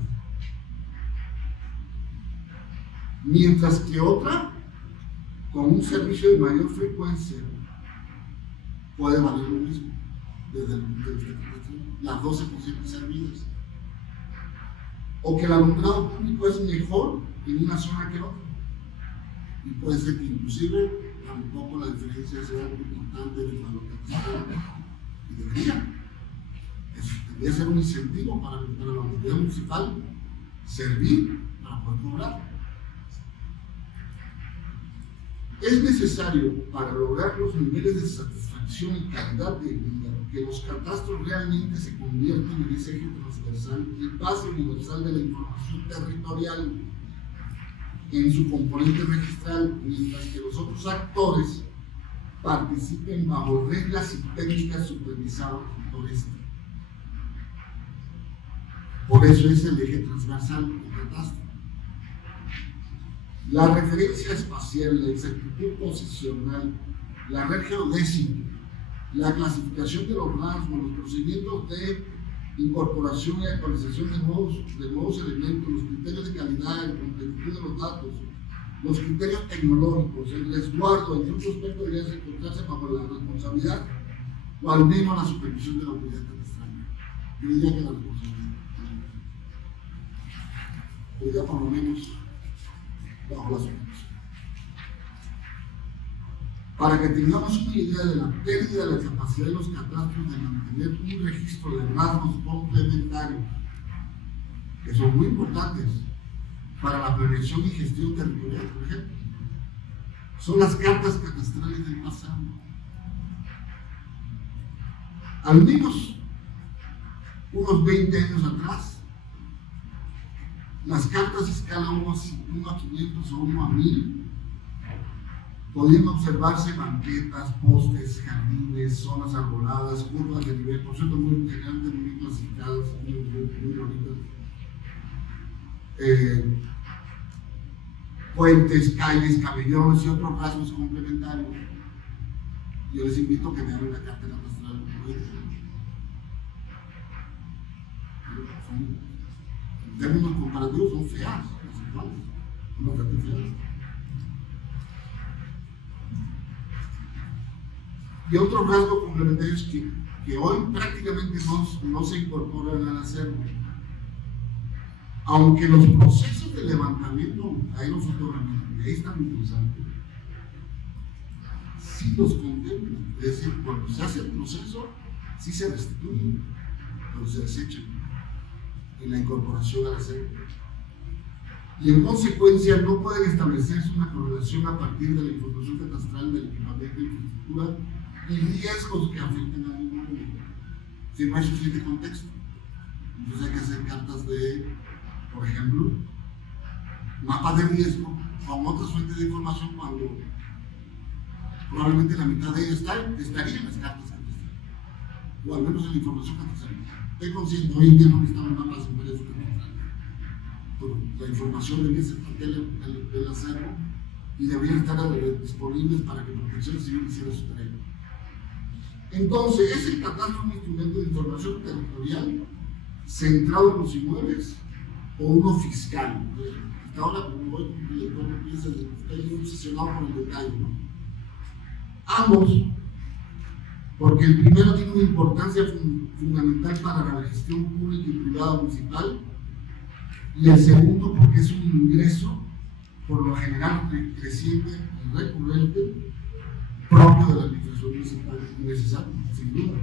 Mientras que otra, con un servicio de mayor frecuencia, puede valer lo mismo, desde el punto de vista de las 12 posibles servidas. O que el alumbrado público es mejor en una zona que otra. Y puede ser que inclusive tampoco la diferencia sea muy importante del valor catastral. Y debería ser un incentivo para la autoridad municipal servir para poder cobrar. Es necesario, para lograr los niveles de satisfacción y calidad de vida, que los catastros realmente se conviertan en ese eje transversal y base universal de la información territorial en su componente registral, mientras que los otros actores participen bajo reglas y técnicas supervisadas por este. Por eso es el eje transversal del catastro. La referencia espacial, la exactitud posicional, la red geodésica, la clasificación de los rasgos, los procedimientos de incorporación y actualización de nuevos elementos, los criterios de calidad y completitud de los datos, los criterios tecnológicos, el resguardo, entre otros aspectos, deberían encontrarse bajo la responsabilidad o al menos la supervisión de la autoridad catastral. Yo diría que la responsabilidad. O ya por lo menos bajo la supervisión. Para que tengamos una idea de la pérdida de la capacidad de los catastros de mantener un registro de rasgos complementarios, que son muy importantes para la prevención y gestión territorial, por ejemplo, son las cartas catastrales del pasado. Al menos unos 20 años atrás, las cartas a escala 1 a 500 o 1 a 1000 podían observarse banquetas, postes, jardines, zonas arboladas, curvas de nivel, por cierto, muy generalmente muy clasificadas, muy bonitas. Puentes, calles, camellones y otros rasgos complementarios. Yo les invito a que vean la carta catastral. En términos comparativos son feas, son bastante feas. Y otros rasgos complementarios que hoy prácticamente no se incorporan al acervo. Aunque los procesos de levantamiento aerofotográfico, que ahí están interesantes, sí los contemplan. Es decir, cuando se hace el proceso, sí se restituyen, pero se desechan en la incorporación al acervo. Y en consecuencia no pueden establecerse una correlación a partir de la información catastral del equipamiento de infraestructura y riesgos que afecten al inmueble, si no hay suficiente contexto. Entonces hay que hacer cartas de, por ejemplo, mapas de riesgo con otras fuentes de información cuando probablemente la mitad de ellas estaría en las cartas catastrales, o al menos en la información catastral. Estoy consciente, hoy en día no necesitamos mapas impresos catastrales, pero la información debería ser parte del acervo y deberían estar disponibles para que Protección Civil hiciera su tarea. Entonces, ¿es el catastro un instrumento de información territorial centrado en los inmuebles o uno fiscal? Hasta ahora, como estoy obsesionado por el detalle, ¿no? Ambos, porque el primero tiene una importancia fundamental para la gestión pública y privada municipal, y el segundo porque es un ingreso, por lo general creciente y recurrente, propio de la administración municipal, necesario, sin duda.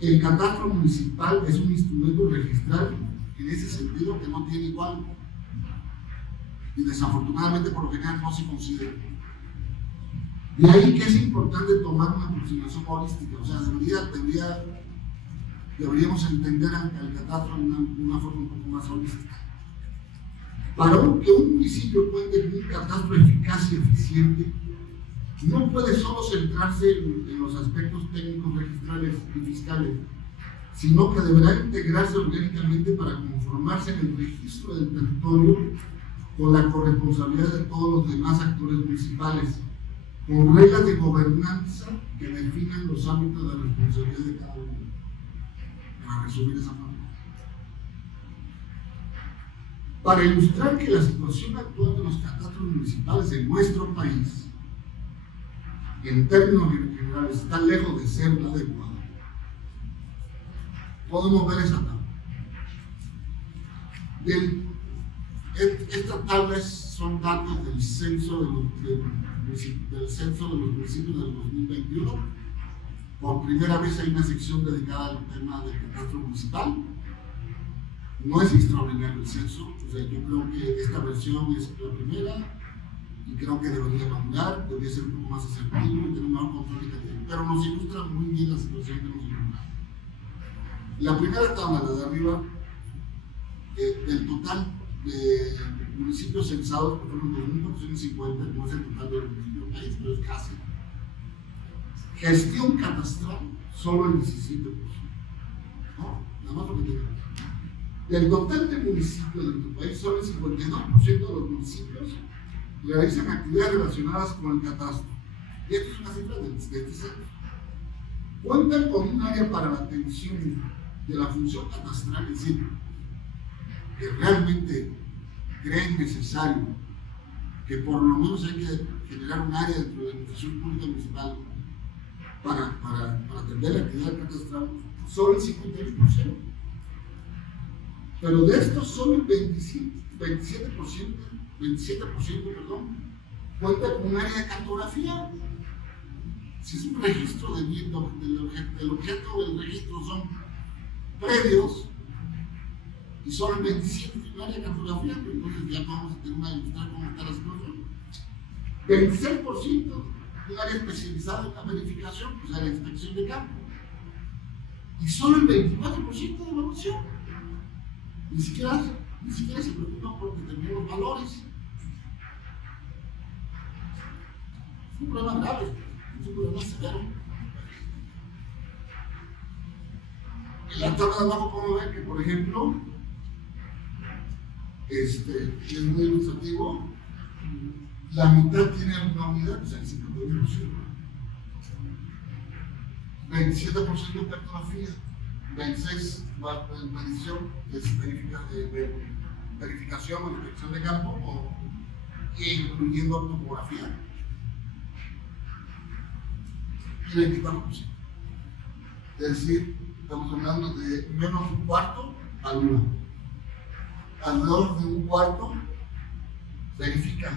El catastro municipal es un instrumento registral en ese sentido que no tiene igual, y desafortunadamente por lo general no se considera. De ahí que es importante tomar una aproximación holística, o sea, deberíamos entender al catastro de una forma un poco más holística. Para que un municipio cuente con un catastro eficaz y eficiente, no puede solo centrarse en los aspectos técnicos registrales y fiscales, sino que deberá integrarse orgánicamente para conformarse en el registro del territorio con la corresponsabilidad de todos los demás actores municipales, con reglas de gobernanza que definan los ámbitos de la responsabilidad de cada uno. Para resumir esa parte. Para ilustrar que la situación actual de los catastros municipales en nuestro país, en términos generales, está lejos de ser la adecuada, podemos ver esa tabla. Estas tablas son datos del censo de los municipios del 2021. Por primera vez hay una sección dedicada al tema del catastro municipal. No es extraordinario el censo, o sea, yo creo que esta versión es la primera y creo que debería madurar, debería ser un poco más asertivo y tener un mejor control de calidad, pero nos ilustra muy bien la situación que nos encontramos. La primera tabla, la de arriba, del total de municipios censados, que fueron 2.450, no es el total de los municipios del país, pero es casi. Gestión catastral, solo el 17%. No, nada más porque tengo. Del total de municipios de tu país, solo el 52% de los municipios realizan actividades relacionadas con el catastro. Y esto es una cifra de este censo. Cuentan con un área para la atención de la función catastral, es decir, que realmente creen necesario que por lo menos hay que generar un área dentro de la administración pública municipal para atender la actividad catastral, solo el 51%. Pero de estos, solo el 27% cuenta con un área de cartografía. Si es un registro del objeto del registro son predios y solo el 27% tiene un área de cartografía, pero entonces ya vamos a tener una demostrar cómo están las cosas. 26% de un área especializada en la verificación, o sea, la inspección de campo. Y solo el 24% de evaluación. Ni siquiera se preocupan por determinados valores. Es un problema grave, es un problema severo. En la tabla de abajo podemos ver que, por ejemplo, es muy ilustrativo, la mitad tiene alguna unidad, o sea, el 52%. 27% de cartografía, 26% medición, es verificación o inspección de campo, incluyendo topografía, y 24%. Es decir, estamos hablando de menos de un cuarto al 1. Alrededor de un cuarto verifica,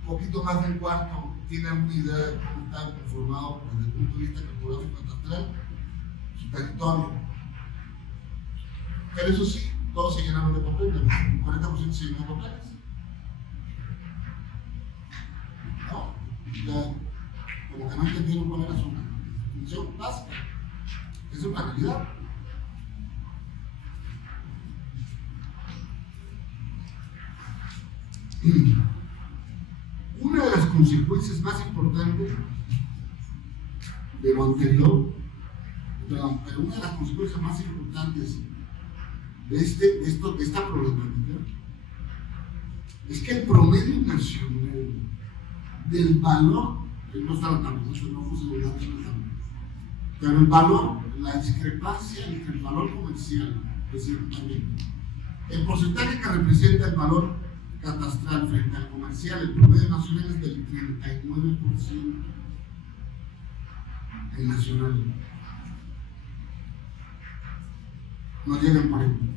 un poquito más de un cuarto tiene una idea de cómo está conformado desde el punto de vista topográfico catastral su territorio. Pero eso sí, todos se llenaron de papeles, el 40% se llenó de papeles. No, ya, como que no entendieron cuál era su función básica. Es una realidad. Una de las consecuencias más importantes de lo anterior, pero una de las consecuencias más importantes de esta problemática es que el promedio nacional del valor, que no está la tabla, no puse los datos en la tabla, pero el valor, la discrepancia entre el valor comercial, es decir, también el porcentaje que representa el valor catastral frente al comercial, el promedio nacional es del 39%. El nacional no llega al 40%.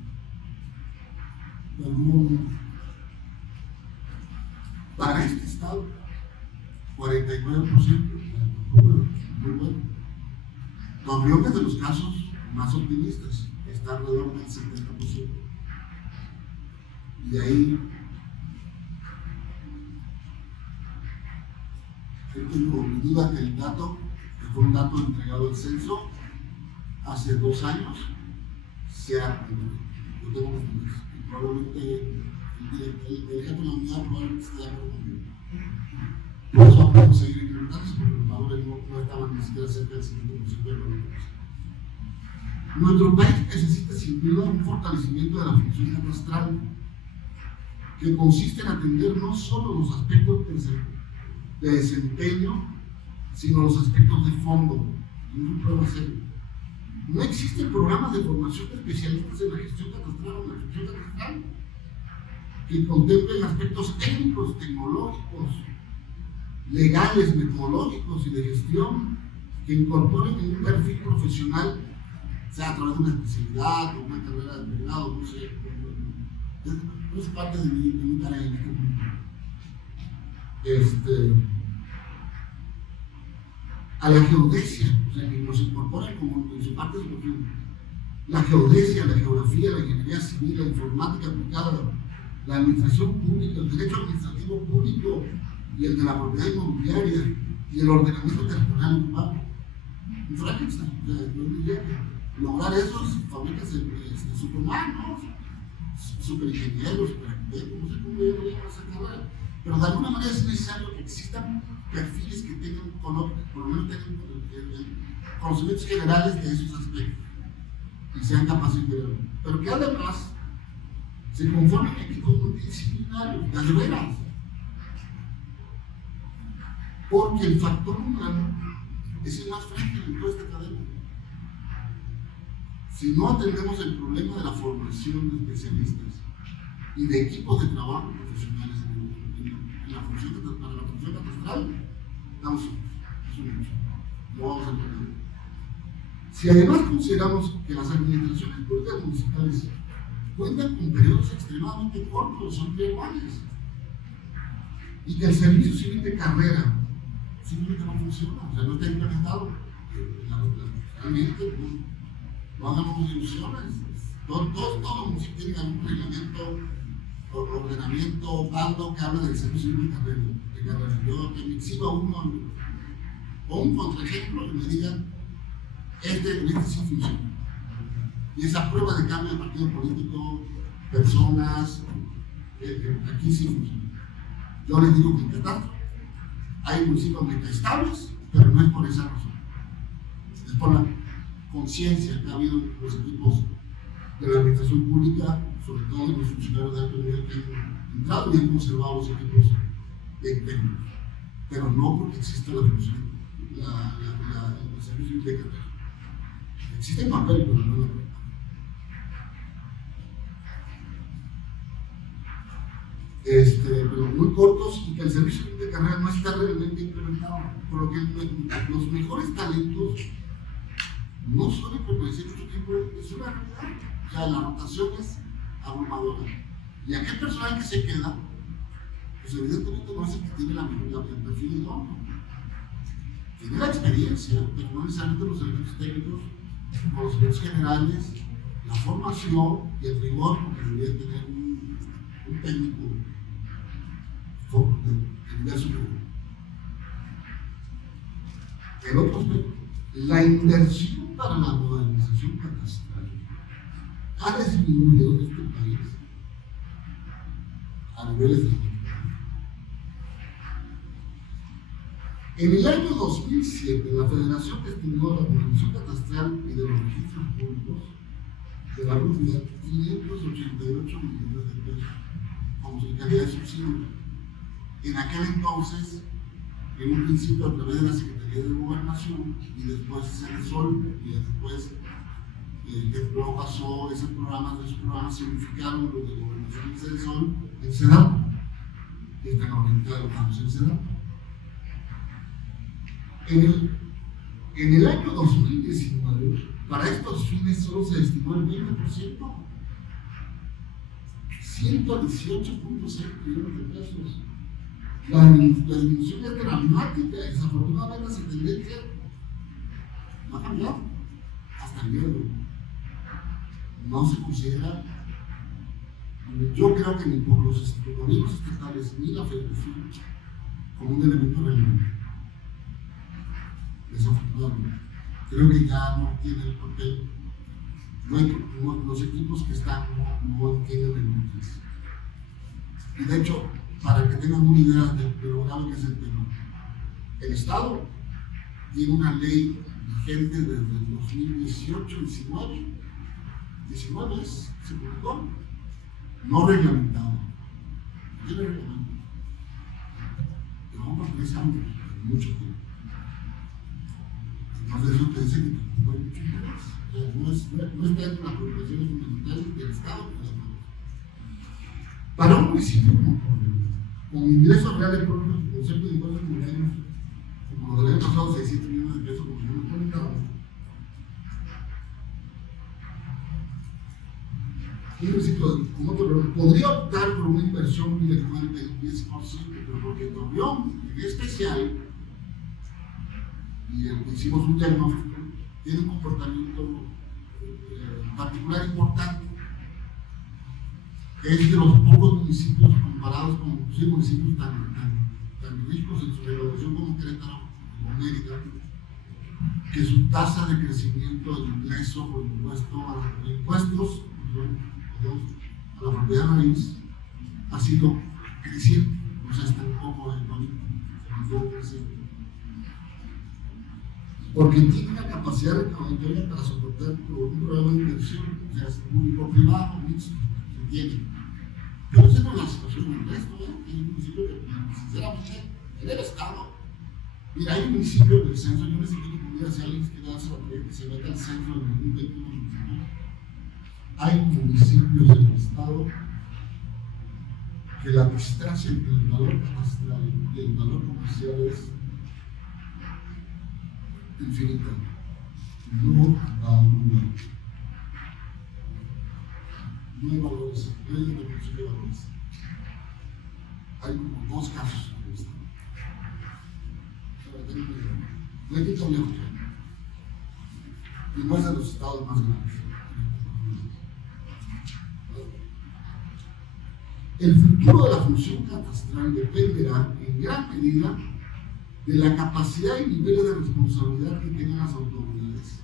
Para este estado, 49%, muy bueno. Nuevo León es de los casos más optimistas, está alrededor del 70%. Y ahí yo tengo mi duda que el dato, que fue un dato entregado al censo hace 2 años, sea, yo tengo mis dudas. Y probablemente el jefe de la unidad probablemente esté de acuerdo conmigo. Por eso podemos seguir incrementándose, porque los valores no estaban ni siquiera cerca del 50% del valor. Nuestro país necesita sin duda un fortalecimiento de la función catastral, que consiste en atender no solo los aspectos de desempeño, sino los aspectos de fondo. Es un problema serio. No existen programas de formación de especialistas en la gestión catastral o en la gestión catastral que contemplen aspectos técnicos, tecnológicos, legales, metodológicos y de gestión que incorporen en un perfil profesional, sea a través de una especialidad o una carrera de pregrado, no sé. No es parte de mi tarea en este punto. A la geodesia, o sea, que nos incorporan como en su parte de la geodesia, la geografía, la ingeniería civil, la informática aplicada, la administración pública, el derecho administrativo público y el de la propiedad inmobiliaria y el ordenamiento territorial urbano. En Frankenstein, o sea, yo diría que lograr eso fabrica Superman, ¿no? Superingenieros, superarquitectos, no sé cómo llaman esa carrera. Pero de alguna manera es necesario que existan perfiles que tengan, por lo menos tengan conocimientos generales de esos aspectos y sean capaces de verlo. Pero que además se conformen equipos multidisciplinarios, de veras. Porque el factor humano es el más frágil en toda esta cadena. Si no atendemos el problema de la formación de especialistas y de equipos de trabajo profesionales para la función catastral, estamos solos. No vamos a entender. Si además consideramos que las administraciones públicas municipales cuentan con periodos extremadamente cortos, son trianuales, y que el servicio civil de carrera simplemente no funciona, o sea, no está implementado. Realmente no hagamos ilusiones. Todos los municipios tienen algún reglamento, ordenamiento, bando que habla del servicio civil de carrera. Yo que me exhiba uno o un contraejemplo que me digan, este sí funciona. Y esa prueba de cambio de partido político, personas, aquí sí funciona. Yo les digo que en catastro hay municipios estables, pero no es por esa razón. Es por la conciencia que ha habido en los equipos de la administración pública, sobre todo en los funcionarios de alto nivel que han entrado y han conservado los equipos técnicos. Pero no porque exista la función, el servicio de carrera. Existe en papel, pero no en la práctica. Pero muy cortos, y que el servicio de carrera no está realmente implementado, por lo que los mejores talentos no suelen permanecer mucho tiempo, es una realidad. O sea, la rotación es abrumadora. Y aquel personal que se queda, pues evidentemente no es el que tiene el perfil idóneo. Tiene la experiencia, pero no necesariamente los elementos técnicos, o los elementos generales, la formación y el rigor, porque debería tener un técnico de nivel superior. El otro aspecto, la inversión para la modernización catastral ha disminuido en este país a niveles de En el año 2007, la Federación destinó a la modernización catastral y de los registros públicos de la República 588 millones de pesos como Secretaría de Subsidio. En aquel entonces, en un principio a través de la Secretaría de Gobernación y después CEDESOL y después que luego pasó esos programas se unificaron los de Gobernación y CEDESOL en CEDAP, que están orientados en CEDAP. En el año 2019, para estos fines solo se destinó el 20%, 118.6 millones de pesos. La disminución es dramática, desafortunadamente esa tendencia no ha cambiado hasta el día de hoy. No se considera, yo creo que ni por los gobiernos estatales ni la federación como un elemento relevante. Desafortunadamente. Creo que ya no tiene el papel, los equipos que están no tienen el interés. Y de hecho, para que tengan una idea de lo grave que es el tema, el Estado tiene una ley vigente desde el 2018-19 se publicó, no reglamentado, no tiene reglamento, pero vamos por 3 años, mucho tiempo. Entonces eso te dice que no hay mucho interés, o sea, no está entre las preocupaciones fundamentales del Estado que las manos. Para un municipio con ingresos reales propios, el concepto de impuestos mundiales, como lo del año pasado, 600 millones de pesos, como yo me comentaba, un municipio con otro problema podría optar por una inversión virtual del 10%, pero porque Torreón, en especial, y hicimos un diagnóstico, tiene un comportamiento particular importante, que es de los pocos municipios comparados con municipios tan ricos en su regulación como Querétaro, como Mérida, que su tasa de crecimiento del ingreso por impuestos a la propiedad raíz ha sido creciente, o sea, está como en se mantuvo creciendo. Porque tiene una capacidad recaudatoria para soportar un programa de inversión, o sea, público-privado, mixto, que tiene. Pero esa no es la situación en el resto, ¿eh? Hay un municipio que, sinceramente, en el Estado, mira, hay un municipio del censo, yo necesito que pudiera si alguien quiere darse la tarea que se meta al centro de ningún municipio. Hay municipios en el Estado que la distancia entre el valor catastral y el valor comercial es infinita. No va a un lugar. No hay valores, no hay una revolución de valores. Hay como 2 casos en el Estado. No hay que ir tan lejos. Y no es de los estados más grandes. El futuro de la función catastral dependerá en gran medida de la capacidad y niveles de responsabilidad que tengan las autoridades,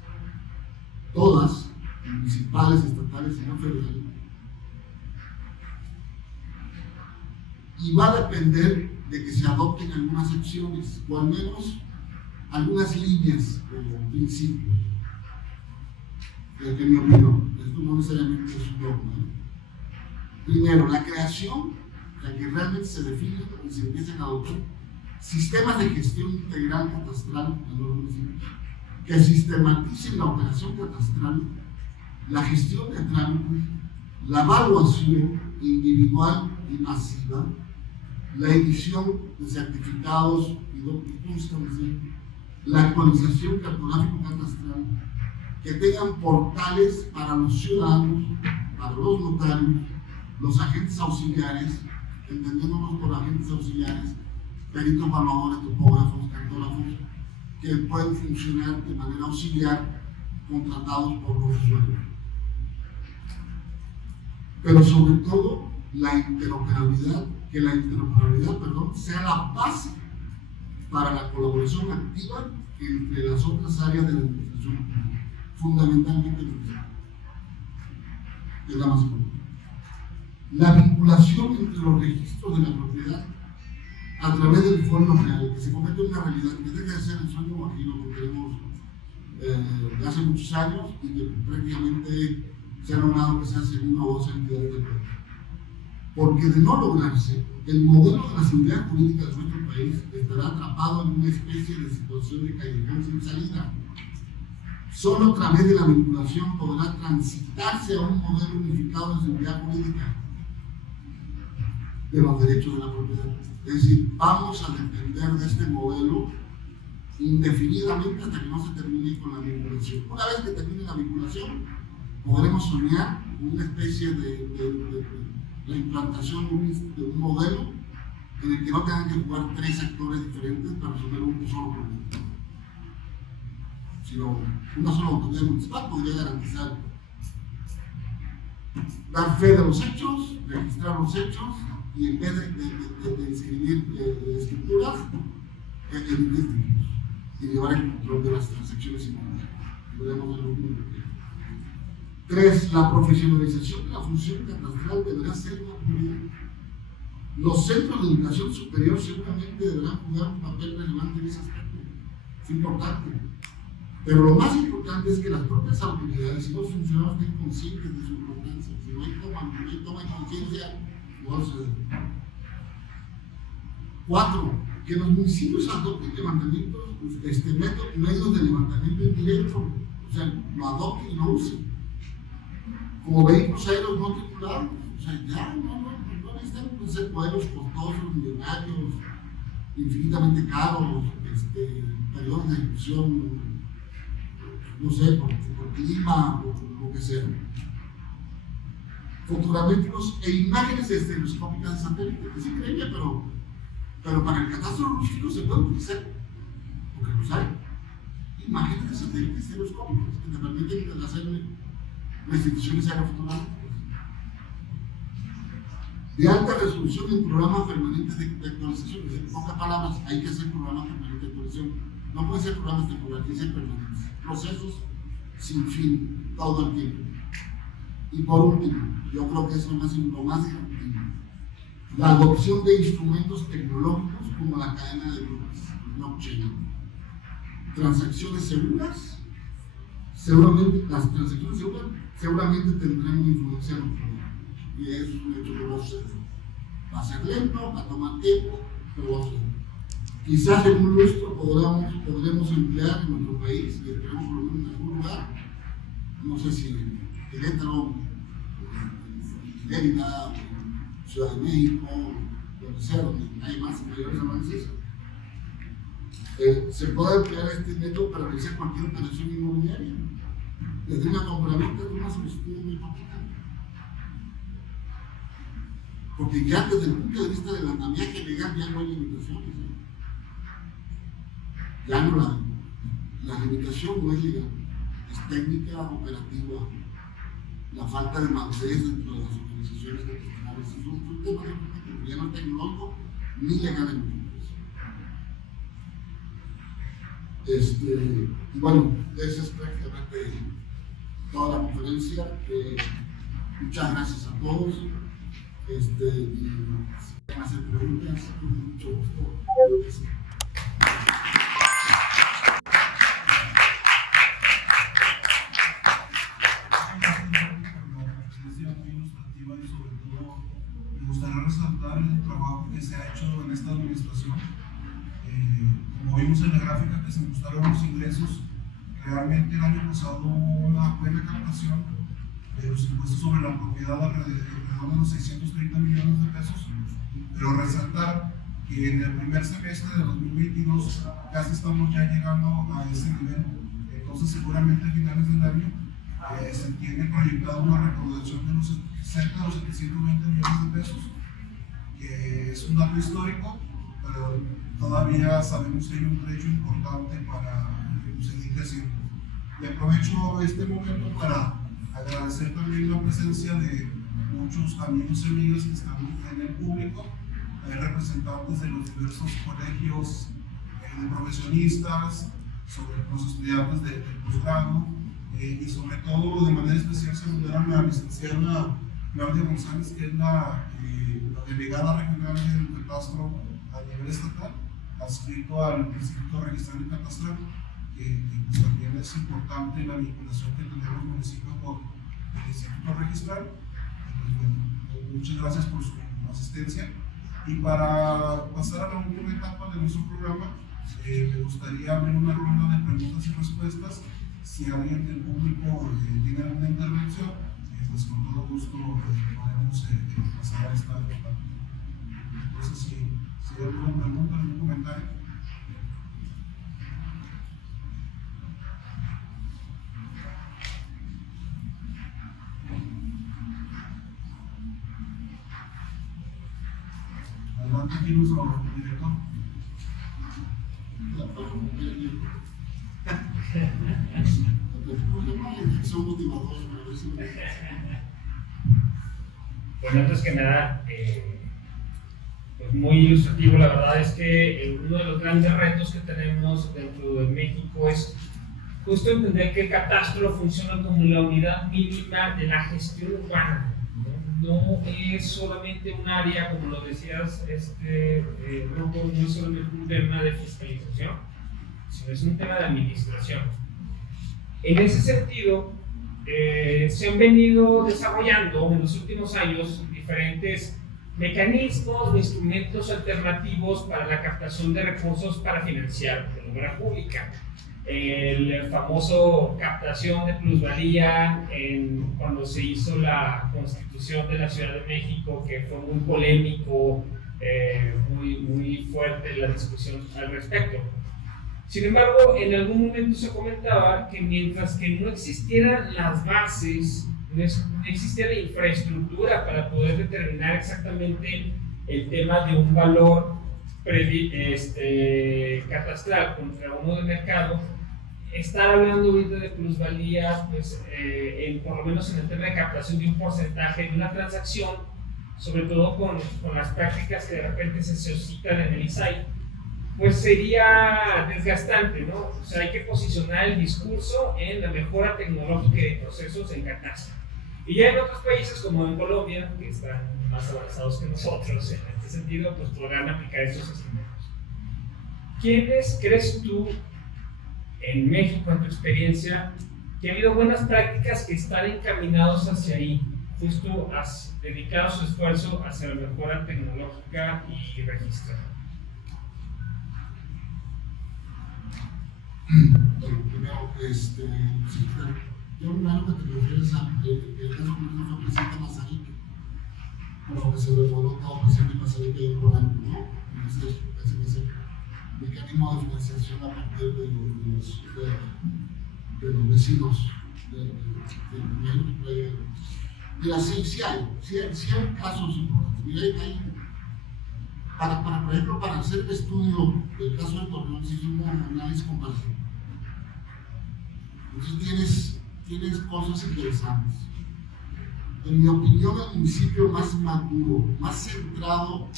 todas, municipales, estatales y no federales, y va a depender de que se adopten algunas acciones, o al menos algunas líneas o principios. En mi opinión, esto no necesariamente es un dogma. Primero, la creación, la que realmente se define y se empiecen a adoptar sistemas de gestión integral catastral en los municipios, que sistematicen la operación catastral, la gestión de trámites, la evaluación individual y masiva, la edición de certificados y constancia, la actualización cartográfico catastral, que tengan portales para los ciudadanos, para los notarios, los agentes auxiliares, entendiéndonos por agentes auxiliares, peritos, evaluadores, topógrafos, cartógrafos, que pueden funcionar de manera auxiliar, contratados por los usuarios. Pero sobre todo, la interoperabilidad, que la interoperabilidad, sea la base para la colaboración activa entre las otras áreas de la administración pública, fundamentalmente el municipio. Es la más importante. La vinculación entre los registros de la propiedad a través del fondo real, que se convierte en una realidad, que deja de ser el sueño guajiro que tenemos de hace muchos años y que prácticamente se ha logrado que sea segunda o 2 entidades del país. Porque de no lograrse, el modelo de la seguridad jurídica de nuestro país estará atrapado en una especie de situación de callejón sin salida. Solo a través de la vinculación podrá transitarse a un modelo unificado de seguridad jurídica de los derechos de la propiedad. Es decir, vamos a depender de este modelo indefinidamente hasta que no se termine con la vinculación. Una vez que termine la vinculación, podremos soñar una especie de la implantación de un modelo en el que no tengan que jugar 3 actores diferentes para resolver un solo problema, sino una sola autoridad municipal podría garantizar dar fe de los hechos, registrar los hechos y en vez de inscribir escrituras, emitir títulos y llevar el control de las transacciones inmobiliarias. Veremos el último que 3. La profesionalización de la función catastral deberá ser una prioridad. Los centros de educación superior seguramente deberán jugar un papel relevante en ese aspecto. Es importante. Pero lo más importante es que las propias autoridades y los funcionarios estén conscientes de su importancia. Si no hay toma de conciencia, no va a suceder. 4. Que los municipios adopten levantamientos, medios de levantamiento indirecto. O sea, lo adopten y lo usen. Como vehículos aéreos no tripulados. O sea, ya no necesitan ser modelos costosos, millonarios, infinitamente caros, periodos de ejecución, no sé, por clima, por lo que sea. Fotogramétricos e imágenes estereoscópicas de satélite. Es increíble, pero para el catastro rústico se puede utilizar, porque los hay. Imágenes de satélite estereoscópicas que te permiten hacer restituciones aerofotográficas. De alta resolución en programas permanentes de actualización. En pocas palabras, hay que hacer programas permanentes de actualización. No pueden ser programas temporales, tienen que ser permanentes. Procesos sin fin, todo el tiempo. Y por último, yo creo que es lo más disruptivo, la adopción de instrumentos tecnológicos como la cadena de blockchain. Transacciones seguras, seguramente las transacciones seguras seguramente tendrán una influencia en los programas. y es un hecho que va a suceder. Va a ser lento, va a tomar tiempo, pero va a suceder. Quizás en un lustro podremos emplear en nuestro país, y esperemos por lo menos en algún lugar, no sé si Querétaro, Mérida, Ciudad de México, donde sea, donde hay más mayores avances, se puede emplear este método para realizar cualquier operación inmobiliaria, desde una compraventa de una solicitud de hipoteca. Porque ya desde el punto de vista del andamiaje legal ya no hay limitaciones. Ya no la limitación no es legal, es técnica, operativa, la falta de madurez dentro de las organizaciones profesionales. Es un tema que ya no es tecnológico ni legal en muchos casos. Y bueno, esa es prácticamente toda la conferencia. Muchas gracias a todos. Y si quieren hacer preguntas, con mucho gusto. Creo que sí. Resaltar el trabajo que se ha hecho en esta administración. Como vimos en la gráfica que se mostraron los ingresos, realmente el año pasado hubo una buena captación de los impuestos sobre la propiedad alrededor de los 630 millones de pesos, pero resaltar que en el primer semestre de 2022 casi estamos ya llegando a ese nivel. Entonces seguramente a finales del año se tiene proyectado una recaudación de cerca de los 720 millones de pesos, que es un dato histórico, pero todavía sabemos que hay un trecho importante para seguir creciendo. Y aprovecho este momento para agradecer también la presencia de muchos amigos y amigas que están en el público. Hay representantes de los diversos colegios de profesionistas, sobre los estudiantes del posgrado, y sobre todo de manera especial saludar a la licenciada Claudia González, que es la delegada regional del catastro a nivel estatal, adscrito al Instituto Registral y Catastral, que pues también es importante la vinculación que tenemos el municipio con el Instituto Registral. Y pues bueno, muchas gracias por su asistencia. Y para pasar a la última etapa de nuestro programa, me gustaría abrir una ronda de preguntas y respuestas. Si alguien del público tiene alguna intervención, pues con todo gusto podemos pasar a esta etapa. Entonces, si hay alguna pregunta, algún comentario. Adelante, aquí nuestro director. Bueno, antes que nada, pues muy ilustrativo. La verdad es que uno de los grandes retos que tenemos dentro de México es justo entender que el catastro funciona como la unidad mínima de la gestión urbana. No es solamente un área, como lo decías, no es solamente un tema de fiscalización, sino es un tema de administración. En ese sentido, se han venido desarrollando en los últimos años diferentes mecanismos, instrumentos alternativos para la captación de recursos para financiar la obra pública. El famoso captación de plusvalía cuando se hizo la Constitución de la Ciudad de México, que fue muy polémico, muy fuerte la discusión al respecto. Sin embargo, en algún momento se comentaba que mientras que no existieran las bases, no existía la infraestructura para poder determinar exactamente el tema de un valor catastral contra uno de mercado, estar hablando ahorita de plusvalía, pues, por lo menos en el tema de captación de un porcentaje de una transacción, sobre todo con las prácticas que de repente se suscitan en el ISAI, pues sería desgastante, ¿no? O sea, hay que posicionar el discurso en la mejora tecnológica de procesos en catastro. Y ya en otros países, como en Colombia, que están más avanzados que nosotros en este sentido, pues podrán aplicar estos instrumentos. ¿Quiénes crees tú en México, en tu experiencia, que ha habido buenas prácticas que están encaminados hacia ahí? justo a dedicar su esfuerzo hacia la mejora tecnológica y registro. Primero, sí, yo me imagino que te refieres a el caso que fue presidente Mazarik, por que se reveló todo presidente Mazarik ahí por año, ¿no? Ese mecanismo de financiación a partir de los vecinos Mira, sí hay casos importantes. Mira, por ejemplo, para hacer el estudio del caso de Torreón, se hizo un análisis comparativo. Entonces tienes cosas interesantes. En mi opinión, el municipio más maduro, más centrado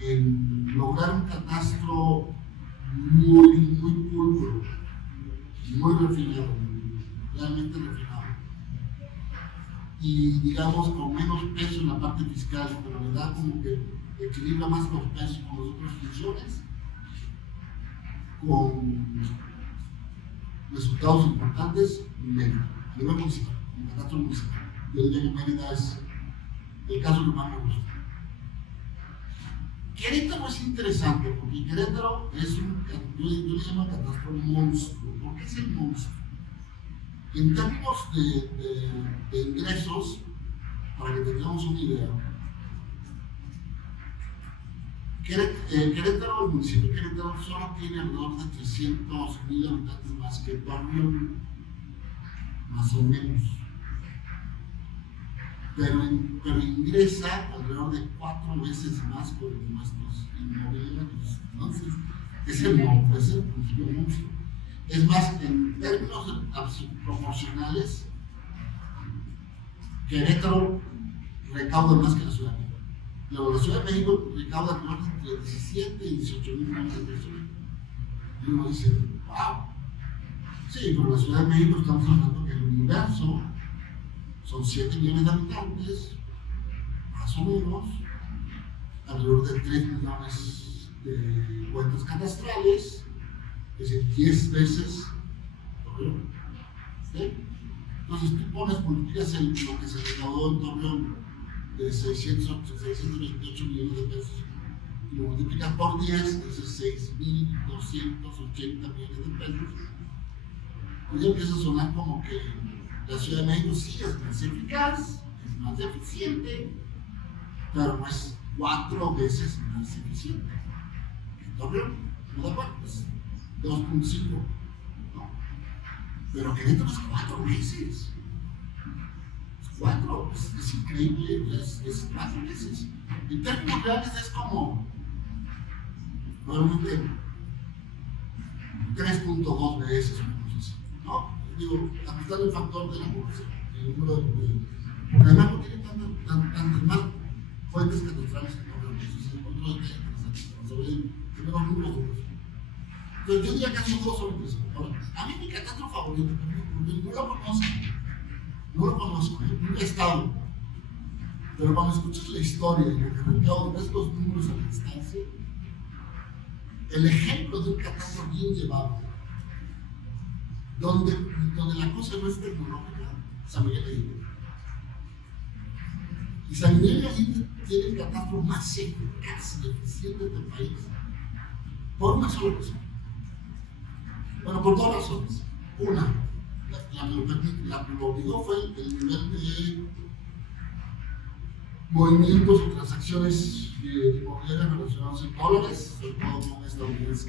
en lograr un catastro muy pulcro, muy refinado, realmente refinado. Y digamos con menos peso en la parte fiscal, pero le da como que equilibra más los pesos con las otras funciones, con resultados importantes, Mérida, a nivel municipal, en catastro municipal. Yo diría que Mérida es el caso que más me gusta. Querétaro es interesante porque Querétaro es yo le llamo catastro monstruo. ¿Por qué es el monstruo? En términos de ingresos, para que tengamos una idea, Querétaro, el municipio de Querétaro solo tiene alrededor de 300,000 habitantes más que Torreón, más o menos. Pero ingresa alrededor de 4 veces más por impuestos inmobiliarios. Entonces, es el municipio monstruo. Es más, en términos proporcionales, Querétaro recauda más que la Ciudad de México. Pero la Ciudad de México recauda alrededor de entre 17 y 18,000 millones de pesos. Y uno dice, wow. Sí, pero la Ciudad de México estamos hablando que el universo son 7 millones de habitantes, más o menos, alrededor de 3 millones de cuentas catastrales, es decir, 10 veces Torreón. ¿Sí? Entonces tú multiplicas lo que se recaudó en Torreón de 628 millones de pesos y lo multiplicas por 10, es 6,280 millones de pesos. Pues ya empieza a sonar como que la Ciudad de México sí es más eficaz, es más eficiente, pero no es 4 veces más eficiente que Torreón. ¿No da cuenta? 2.5, ¿no? Pero Querétaro es 4 veces. 4, es increíble, es 4 veces. En términos reales es como, normalmente, 3.2 veces, ¿no? Digo, a pesar del factor de la población, el número de. Porque además no tiene tantas más fuentes catastrales que Torreón. Entonces, otro detalle interesante, sobre el primer número de población. Entonces, yo diría que son 2 sobre 3. Ahora, a mí mi catastro favorito, porque no lo conozco, nunca he estado. Pero cuando escuchas la historia y lo que recaudo, ves los números a la distancia, el ejemplo de un catastro bien llevado, donde la cosa no es tecnológica, San Miguel de Allende. Y San Miguel de Allende tiene el catastro más eficaz y eficiente del país, por una sola razón. Bueno, por 2 razones. Una, la que lo obligó fue el nivel de movimientos o transacciones inmobiliarias relacionados en dólares, sobre todo con estadounidenses.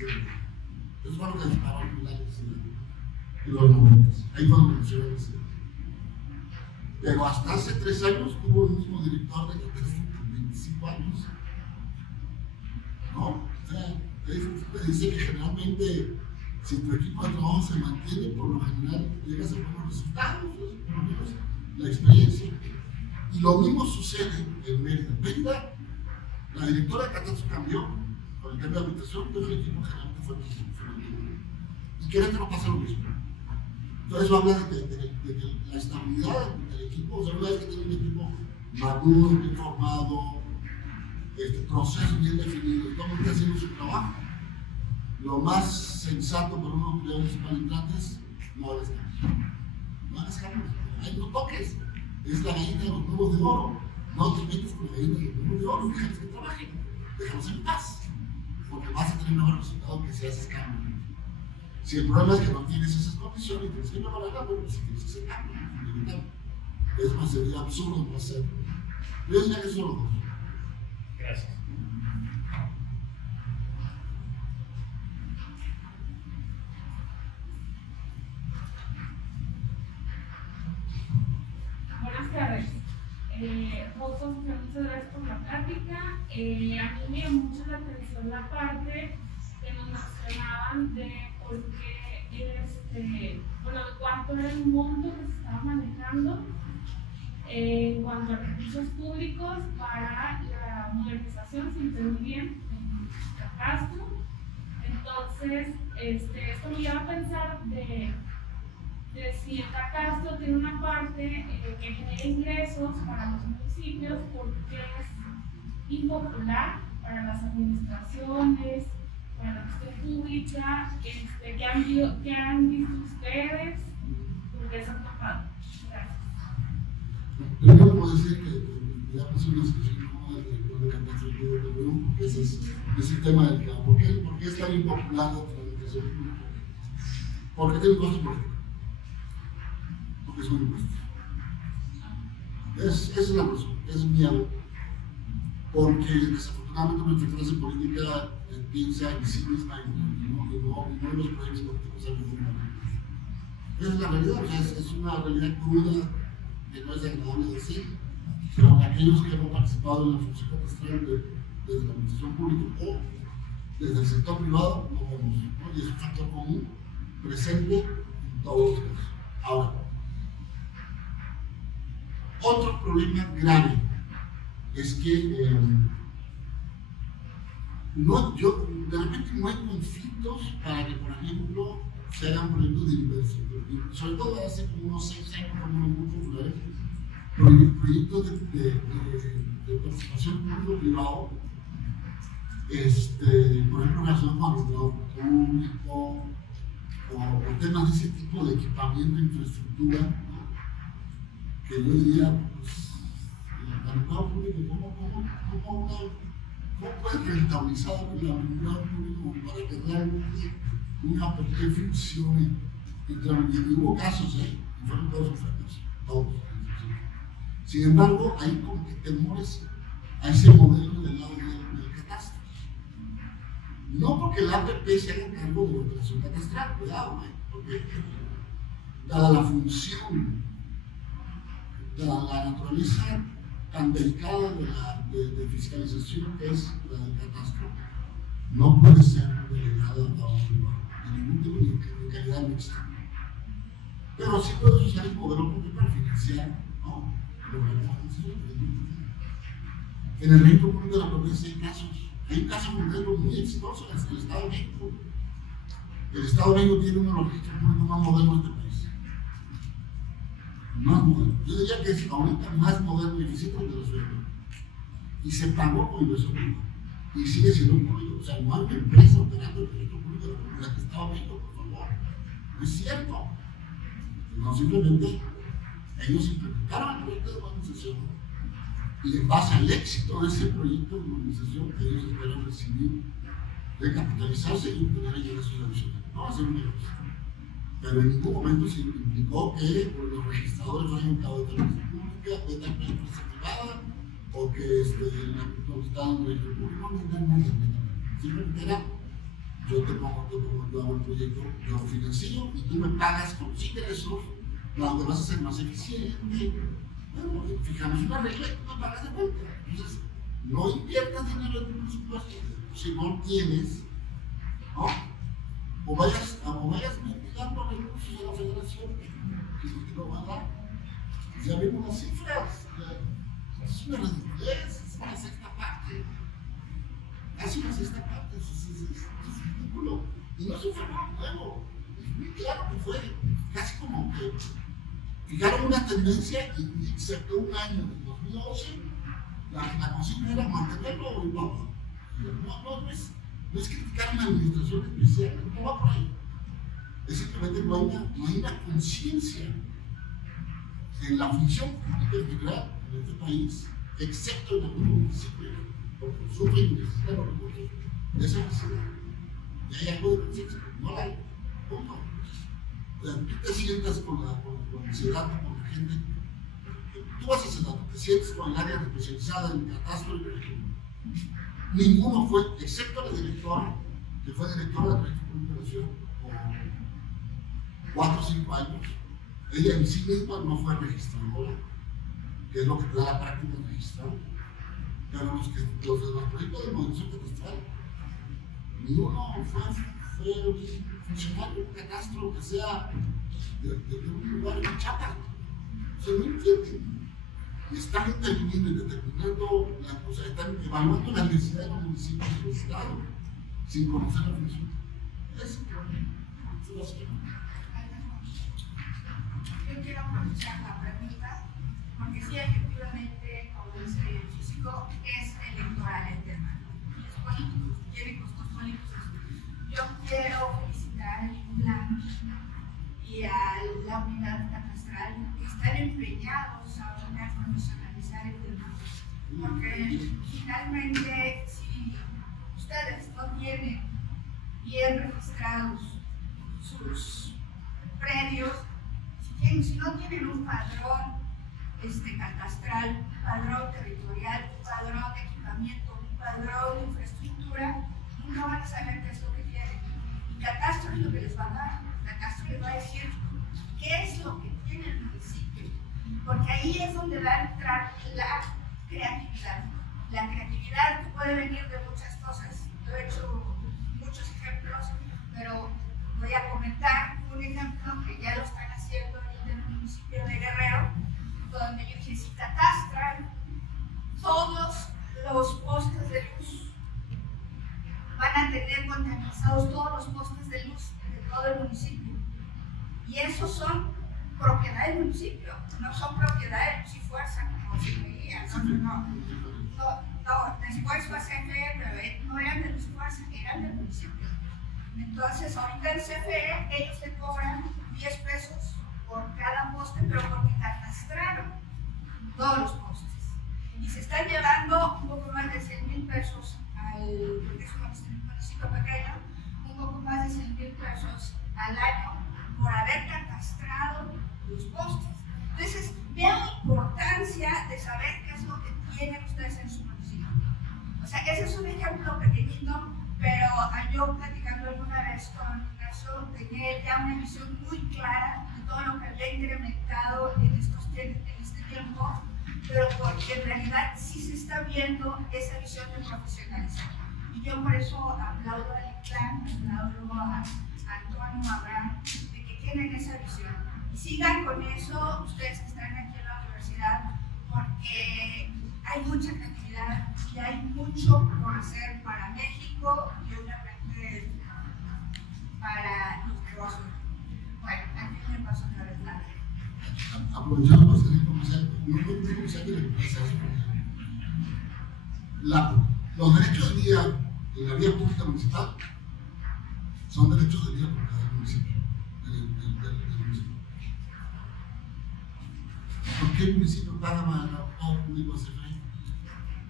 Eso fue lo que disparó en los 90. Ahí fue donde mencioné el CEDA. Pero hasta hace 3 años tuvo el mismo director de catastro por 25 años. ¿No? O sea, te dice que generalmente, si tu equipo de trabajo se mantiene, por lo general llegas a buenos resultados, por lo menos la experiencia. Y lo mismo sucede en Mérida. Mérida, la directora de catastro cambió con el cambio de habitación, pero el equipo generalmente fue el mismo. Y Querétaro pasa lo mismo. Entonces eso habla de que la estabilidad del equipo, o sea, una vez que tiene un equipo maduro, bien formado, procesos bien definidos, todo el mundo está haciendo su trabajo. Lo más sensato para una autoridad municipal entrante es no hagas cambios. No hagas cambios. Ahí no toques. Es la gallina de los huevos de oro. No te metes con la gallina de los huevos de oro, déjalos que trabajen, déjalos en paz. Porque vas a tener mejor resultado que si haces cambio. Si el problema es que no tienes esas condiciones, tienes que mejorarla, bueno, si tienes ese cambio, inevitable. Es más, sería absurdo no hacerlo. Yo diría que son los dos. Gracias. Buenas tardes. José, muchas gracias por la plática. A mí me llamó mucho la atención la parte que nos mencionaban de por qué, bueno, cuánto era el monto que se estaba manejando en cuanto a recursos públicos para la modernización, si entendí bien, en catastro. Entonces, esto me lleva a pensar de si el catastro tiene una parte que genera ingresos para los municipios, porque es impopular para las administraciones, para la gestión pública, que han visto ustedes, porque es atrapado. Gracias. Primero puedo decir que ya pasó una situación incómoda de catastro público, porque ese es el tema del campo. ¿Por qué es tan impopular la administración pública? Porque tiene un costo político. Porque es un impuesto. Esa es la razón, es miedo. Porque desafortunadamente nuestra clase política piensa en sí misma y no en los proyectos políticos al mismo momento. Esa es la realidad, o sea, es una realidad cruda que no es agradable decir, pero aquellos que hemos participado en la función catastral desde la administración pública o desde el sector privado, lo vemos, ¿no? Y es un factor común presente en todos los casos. Ahora, otro problema grave es que de repente no hay conflictos para que, por ejemplo, se hagan proyectos de inversión. Sobre todo hace como unos 6 años, como muy populares, proyectos de participación público-privado, por ejemplo, relacionados con el ordenador público o temas de ese tipo de equipamiento e infraestructura, ¿no? Que yo diría, pues, el alumnado público, ¿cómo puede rentabilizar el alumnado público para que realmente una APP funcione? Y hubo casos, y fueron todos ofertas, todos. Sin embargo, hay como que temores a ese modelo del lado del catastro. No porque el APP se haga cargo de la operación catastral, cuidado, porque dada la función, dada la naturaleza tan delicada de fiscalización que es la del catastro, no puede ser delegada a un privado, en ningún tipo de calidad mixta. Pero sí puedes usar el modelo público para financiar, ¿no? En el registro público de la provincia hay casos. Hay un caso concreto muy exitoso en el Estado de México. El Estado de México tiene uno de los registros públicos más modernos de este país. Más moderno. Yo diría que es ahorita más moderno y eficiente de los suelos. Y se pagó con inversión pública. Y sigue siendo un público. O sea, no hay una empresa operando el registro público de la que Estado de México, por favor. No es cierto. No, simplemente ellos implementaron el proyecto de modernización y en base al éxito de ese proyecto de modernización ellos esperan recibir, recapitalizarse y obtener ingresos adicionales. No va a ser un negocio. Pero en ningún momento se implicó que los registradores fueran un cabo de tal empresa pública, de tal empresa privada, o que no estaban en el registro público, no. Simplemente era, yo hago el proyecto, yo lo financio y tú me pagas con los ingresos, donde vas a ser más eficiente. Bueno, fijamos una regla y tú me pagas de vuelta. Entonces, no inviertas dinero en tu presupuesto si no tienes, ¿no? O vayas mitigando recursos de la federación que te lo van a dar. Ya vimos las cifras. Es una ridiculez, es una sexta parte. Es una sexta parte, es ridículo. Y no es un fenómeno nuevo. Es muy claro que fue casi como que fijaron una tendencia y excepto un año, en 2011, la consigna era mantenerlo y vamos. No es criticar una administración especial, no va por ahí. Es simplemente no hay una conciencia en la función pública en general en este país, excepto en algunos municipios, porque sufren y necesitan los recursos de esa necesidad. Y hay algo de conciencia, no la hay. Punto. O sea, tú te sientas con el SEDATU, con la gente, tú vas a SEDATU, te sientes con el área especializada en catastro y registro. Ninguno fue, excepto la directora, que fue directora de Registro Público de la Ciudad por 4 o 5 años. Ella en sí misma no fue registradora, que es lo que te da la práctica de registrar. Pero los de los proyectos de modernización catastral, ni uno fue funcionario de catastro que sea de un lugar en Chiapas. O sea, no entienden. Y están interviniendo y determinando, o sea, están evaluando la necesidad de los municipios del Estado sin conocer la función. Eso es la situación. Yo quiero aprovechar la pregunta, porque sí, efectivamente, como dice el físico, es electoral el tema. Es político, tiene costos políticos. Yo quiero felicitar al plan y a la unidad catastral que están empeñados a profesionalizar el tema. Porque finalmente, si ustedes no tienen bien registrados sus predios, si no tienen un padrón catastral, un padrón territorial, un padrón de equipamiento, un padrón de infraestructura, nunca van a saber qué es lo que tienen. Y catastro es lo que les va a dar. Catastro les va a decir qué es lo que tiene el municipio. Porque ahí es donde va a entrar la creatividad. La creatividad puede venir de muchas cosas. Yo he hecho muchos ejemplos, pero voy a comentar un ejemplo que ya lo están haciendo en el municipio de Guerrero, donde yo dije, si catastran todos los postes de luz, van a tener contabilizados todos los postes de luz de todo el municipio. Y esos son propiedad del municipio, no son propiedad de Luz y Fuerza, como se veía. No, después fue CFE, pero no eran de Luz y Fuerza, eran del municipio. Entonces, ahorita en CFE, ellos te cobran 10 pesos por cada poste, pero porque catastraron todos los postes. Y se están llevando un poco más de 100,000 pesos porque es un municipio pequeño, un poco más de 100,000 pesos al año por haber catastrado los postes. Entonces, vean la importancia de saber qué es lo que tienen ustedes en su municipio. O sea, ese es un ejemplo pequeñito, pero yo platicando alguna vez con Ignacio, tenía ya una visión muy clara de todo lo que había incrementado en este tiempo, pero porque en realidad sí se está viendo esa visión de profesionalizar. Y yo por eso aplaudo al plan, aplaudo a Antonio, a Abraham, de que tienen esa visión. Y sigan con eso, ustedes que están aquí en la universidad, porque hay mucha creatividad y hay mucho por hacer para México y obviamente para los negocios. Bueno, aquí me paso otra vez la Aprovechando para hacer el comercial, no es un comercial de la empresa, los derechos de vía en la vía pública municipal son derechos de vía por cada municipio. Del municipio. ¿Por qué el municipio paga más todo público a CFE?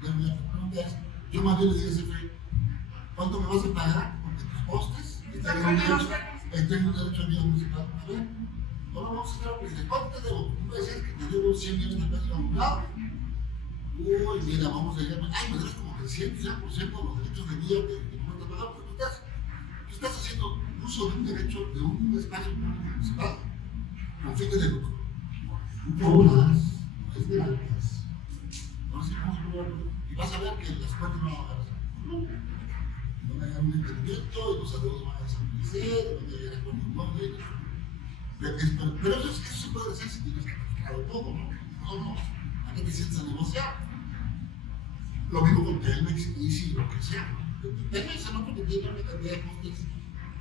La pregunta es, yo más bien le digo a CFE, ¿cuánto me vas a pagar? Porque tus postes están en un derecho de vía municipal. A ver, no lo vamos a hacer porque ¿cuánto te debo? Tú me decías que te debo 100 millones de pesos a un lado. Uy, mira, vamos a llegar, ay, me debes como 300 ya por ciento de los derechos de vía que no me estás pagando, pero tú estás haciendo uso de un derecho, de un espacio público municipal, con fines de lucro. No más, no es gratis. Entonces, vamos a probarlo. Y vas a ver que las cuentas no van a bajar. Van a llegar un entendimiento, y los adeudos van a desaparecer, van a llegar a acuerdos. Pero eso se puede hacer si tienes que registrar todo, ¿no? No, ¿a qué te sientes a negociar? Lo mismo con Telmex, Easy, lo que sea. Telmex no porque tiene una cantidad de costes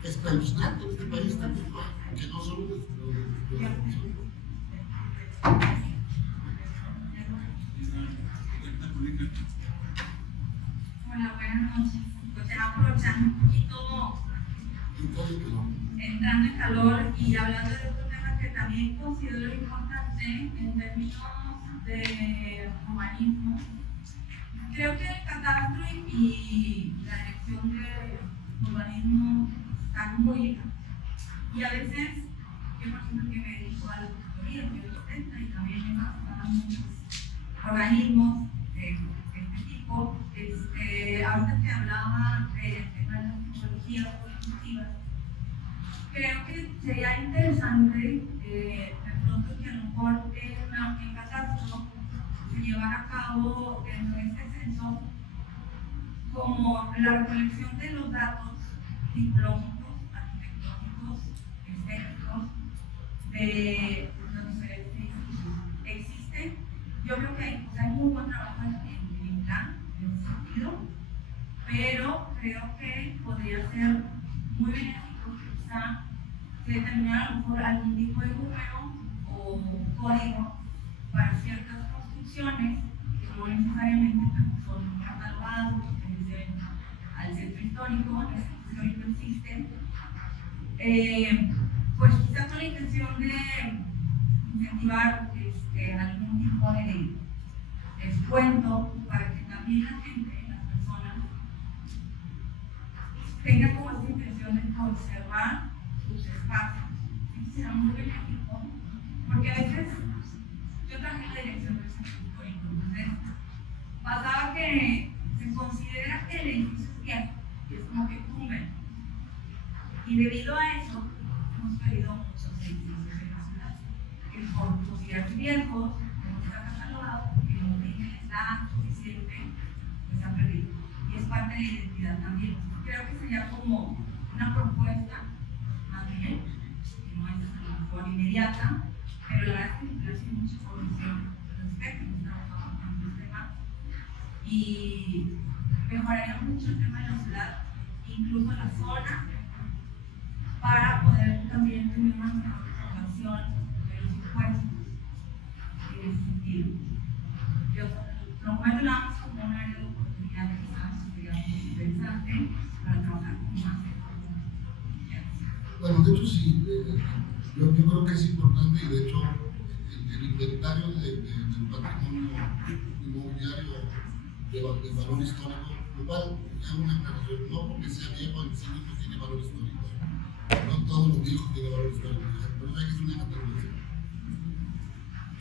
espeluznante en este país también, ¿no? Que no solo de la función. Hola, buenas noches. Pues ya aprovechando un poquito, entrando en calor y hablando de otro tema que también considero importante en términos de urbanismo. Creo que el catastro y la dirección de urbanismo están muy ligados. Y a veces, yo por ejemplo que me dedico a la tutoría, que yo docente y también he participado en muchos organismos de este tipo. Ahorita que hablaba del tema de las tecnologías cognitivas, creo que sería interesante de pronto que a lo mejor en catastro se llevara a cabo dentro de este censo como la recolección de los datos diplómicos, arquitectónicos, estéticos de los diferentes edificios. Existe, yo creo que hay muy buen trabajo en el plan en ese sentido, pero creo que podría ser muy benéfico que quizá se determinara a lo mejor algún tipo de número o código para ciertas construcciones que no necesariamente son catalogadas o pertenecen al centro histórico. El centro histórico existe, pues quizás con la intención de incentivar algún tipo de descuento para que también la gente, las personas, tengan como esa intención de conservar sus espacios. Eso será muy benéfico, porque a veces yo trabajé en la dirección del centro histórico, entonces pasaba que se considera que el edificio es viejo, y es como que tumben. Y debido a eso, hemos perdido muchos edificios en la ciudad, que por considerarse viejos, no está catalogado, que no tiene el dato suficiente, pues se han perdido. Y es parte de la identidad también. Creo que sería como una propuesta, más bien, que no es a lo mejor inmediata, pero la verdad es que me hace mucha información al respecto, hemos trabajado en este tema y mejoraría mucho el tema de la ciudad, incluso la zona, para poder también tener una mejor información de los impuestos en ese sentido. Yo lo comento nada más como un área de oportunidad que quizás sería muy interesante para trabajar con más. Bueno, de hecho sí, yo creo que es importante y de hecho el inventario del patrimonio inmobiliario de valor histórico, lo cual es una aclaración, no porque sea viejo en sí mismo tiene valor histórico, no todos los viejos tienen valor histórico, pero hay que hacer una catalogación.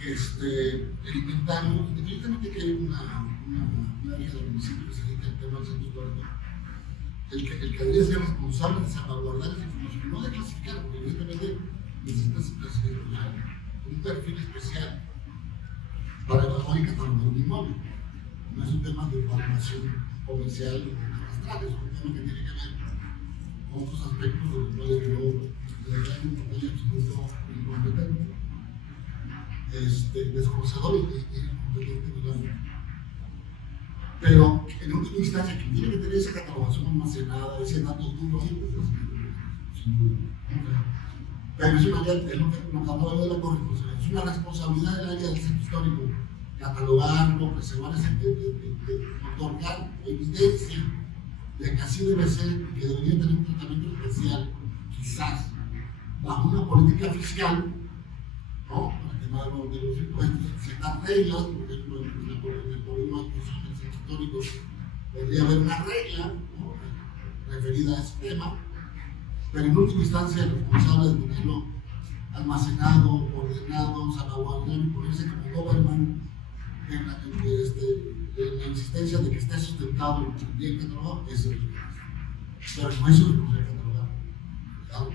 El inventario, independientemente que hay una área del municipio que se dedica al tema del centro histórico, el que debería ser responsable de salvaguardar esa información, no de clasificar, porque evidentemente necesitas un perfil especial para evaluar y catalogar un inmueble. No es un tema de evaluación comercial o catastral, es un tema que tiene que ver con otros aspectos de los cuales yo le doy un papel absoluto incompetente, desconocedor y incompetente, digamos. Pero en última instancia, quien tiene que tener esa catalogación almacenada, ese dato duro, sin duda. Pero es una área, es lo que nos hablaba de la corresponsabilidad, es una responsabilidad del área del centro histórico, catalogarlo, preservar otorgar evidencia de que así debe ser y que debería tener un tratamiento especial, quizás, bajo una política fiscal, ¿no? Para que no de los impuestos, ciertas reglas, por ejemplo, en el problema de centro histórico, podría haber una regla, ¿no? Referida a ese tema, pero en última instancia el responsable de tenerlo almacenado, ordenado, salvaguardado y ponerse como Doberman en la insistencia de que esté sustentado y bien catalogado, es el que es. Pero no es su responsabilidad catalogar, claro,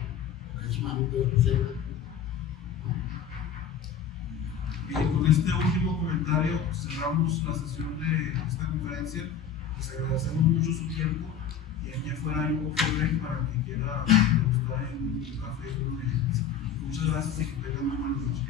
porque es una multa especial. Bien, con este último comentario cerramos la sesión de esta conferencia. Les agradecemos mucho su tiempo y aquí afuera hay un break para quien quiera gustar en un café. Muchas gracias y que tengan muy buenas noches.